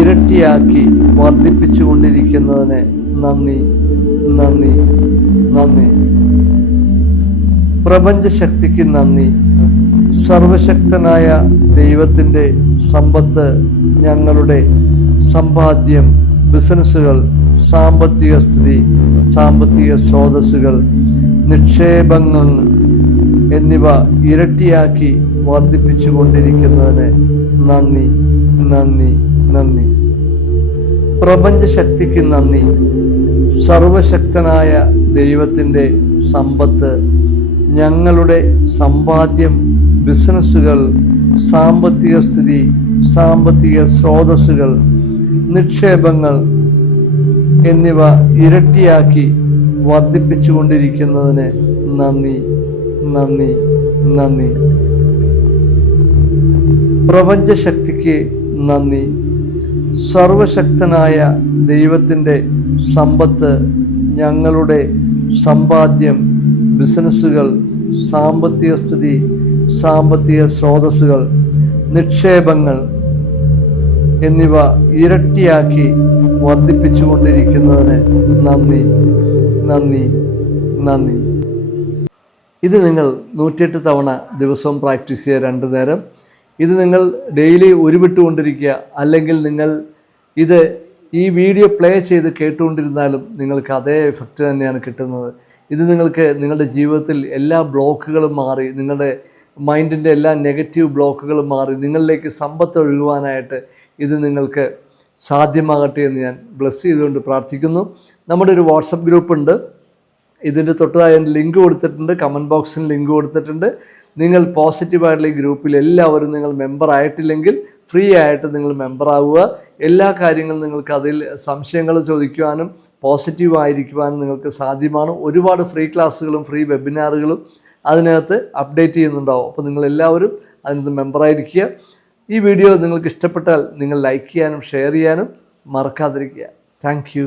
ഇരട്ടിയാക്കി വർദ്ധിപ്പിച്ചുകൊണ്ടിരിക്കുന്നതിന് നന്ദി, നന്ദി, നന്ദി. പ്രപഞ്ചശക്തിക്ക് നന്ദി. സർവശക്തനായ ദൈവത്തിൻ്റെ സമ്പത്ത്, ഞങ്ങളുടെ സമ്പാദ്യം, ബിസിനസ്സുകൾ, സാമ്പത്തിക സ്ഥിതി, സാമ്പത്തിക സ്രോതസ്സുകൾ, നിക്ഷേപങ്ങൾ എന്നിവ ഇരട്ടിയാക്കി വർദ്ധിപ്പിച്ചുകൊണ്ടിരിക്കുന്നതിന് നന്ദി, നന്ദി, നന്ദി. പ്രപഞ്ചശക്തിക്ക് നന്ദി. സർവശക്തനായ ദൈവത്തിൻ്റെ സമ്പത്ത്, ഞങ്ങളുടെ സമ്പാദ്യം, ബിസിനസ്സുകൾ, സാമ്പത്തിക സ്ഥിതി, സാമ്പത്തിക സ്രോതസ്സുകൾ, നിക്ഷേപങ്ങൾ എന്നിവ ഇരട്ടിയാക്കി വർദ്ധിപ്പിച്ചുകൊണ്ടിരിക്കുന്നതിന് നന്ദി, നന്ദി, നന്ദി. പ്രപഞ്ചശക്തിക്ക് നന്ദി. സർവശക്തനായ ദൈവത്തിൻ്റെ സമ്പത്ത്, ഞങ്ങളുടെ സമ്പാദ്യം, ബിസിനസ്സുകൾ, സാമ്പത്തിക സ്ഥിതി, സാമ്പത്തിക സ്രോതസ്സുകൾ, നിക്ഷേപങ്ങൾ എന്നിവ ഇരട്ടിയാക്കി വർദ്ധിപ്പിച്ചുകൊണ്ടിരിക്കുന്നതിന് നന്ദി, നന്ദി, നന്ദി. ഇത് നിങ്ങൾ 108 തവണ ദിവസവും പ്രാക്ടീസ് ചെയ്യുക 2 നേരം. ഇത് നിങ്ങൾ ഡെയിലി ഉരുവിട്ടുകൊണ്ടിരിക്കുക. അല്ലെങ്കിൽ നിങ്ങൾ ഇത് ഈ വീഡിയോ പ്ലേ ചെയ്ത് കേട്ടുകൊണ്ടിരുന്നാലും നിങ്ങൾക്ക് അതേ എഫക്റ്റ് തന്നെയാണ് കിട്ടുന്നത്. ഇത് നിങ്ങൾക്ക് നിങ്ങളുടെ ജീവിതത്തിൽ എല്ലാ ബ്ലോക്കുകളും മാറി, നിങ്ങളുടെ മൈൻഡിൻ്റെ എല്ലാ നെഗറ്റീവ് ബ്ലോക്കുകളും മാറി നിങ്ങളിലേക്ക് സമ്പത്ത് ഒഴുകുവാനായിട്ട് ഇത് നിങ്ങൾക്ക് സാധ്യമാകട്ടെ എന്ന് ഞാൻ ബ്ലെസ് ചെയ്തുകൊണ്ട് പ്രാർത്ഥിക്കുന്നു. നമ്മുടെ ഒരു വാട്സപ്പ് ഗ്രൂപ്പുണ്ട്. ഇതിൻ്റെ തൊട്ടതായ ലിങ്ക് കൊടുത്തിട്ടുണ്ട്, കമൻറ്റ് ബോക്സിൽ ലിങ്ക് കൊടുത്തിട്ടുണ്ട്. നിങ്ങൾ പോസിറ്റീവായിട്ടുള്ള ഈ ഗ്രൂപ്പിൽ എല്ലാവരും നിങ്ങൾ മെമ്പർ ആയിട്ടില്ലെങ്കിൽ ഫ്രീ ആയിട്ട് നിങ്ങൾ മെമ്പറാവുക. എല്ലാ കാര്യങ്ങളും നിങ്ങൾക്ക് അതിൽ സംശയങ്ങൾ ചോദിക്കുവാനും പോസിറ്റീവായിരിക്കുവാനും നിങ്ങൾക്ക് സാധ്യമാണ്. ഒരുപാട് ഫ്രീ ക്ലാസ്സുകളും ഫ്രീ വെബിനാറുകളും അതിനകത്ത് അപ്ഡേറ്റ് ചെയ്യുന്നുണ്ടാവും. അപ്പോൾ നിങ്ങളെല്ലാവരും അതിനകത്ത് മെമ്പറായിരിക്കുക. ഈ വീഡിയോ നിങ്ങൾക്ക് ഇഷ്ടപ്പെട്ടാൽ നിങ്ങൾ ലൈക്ക് ചെയ്യാനും ഷെയർ ചെയ്യാനും മറക്കാതിരിക്കുക. Thank you.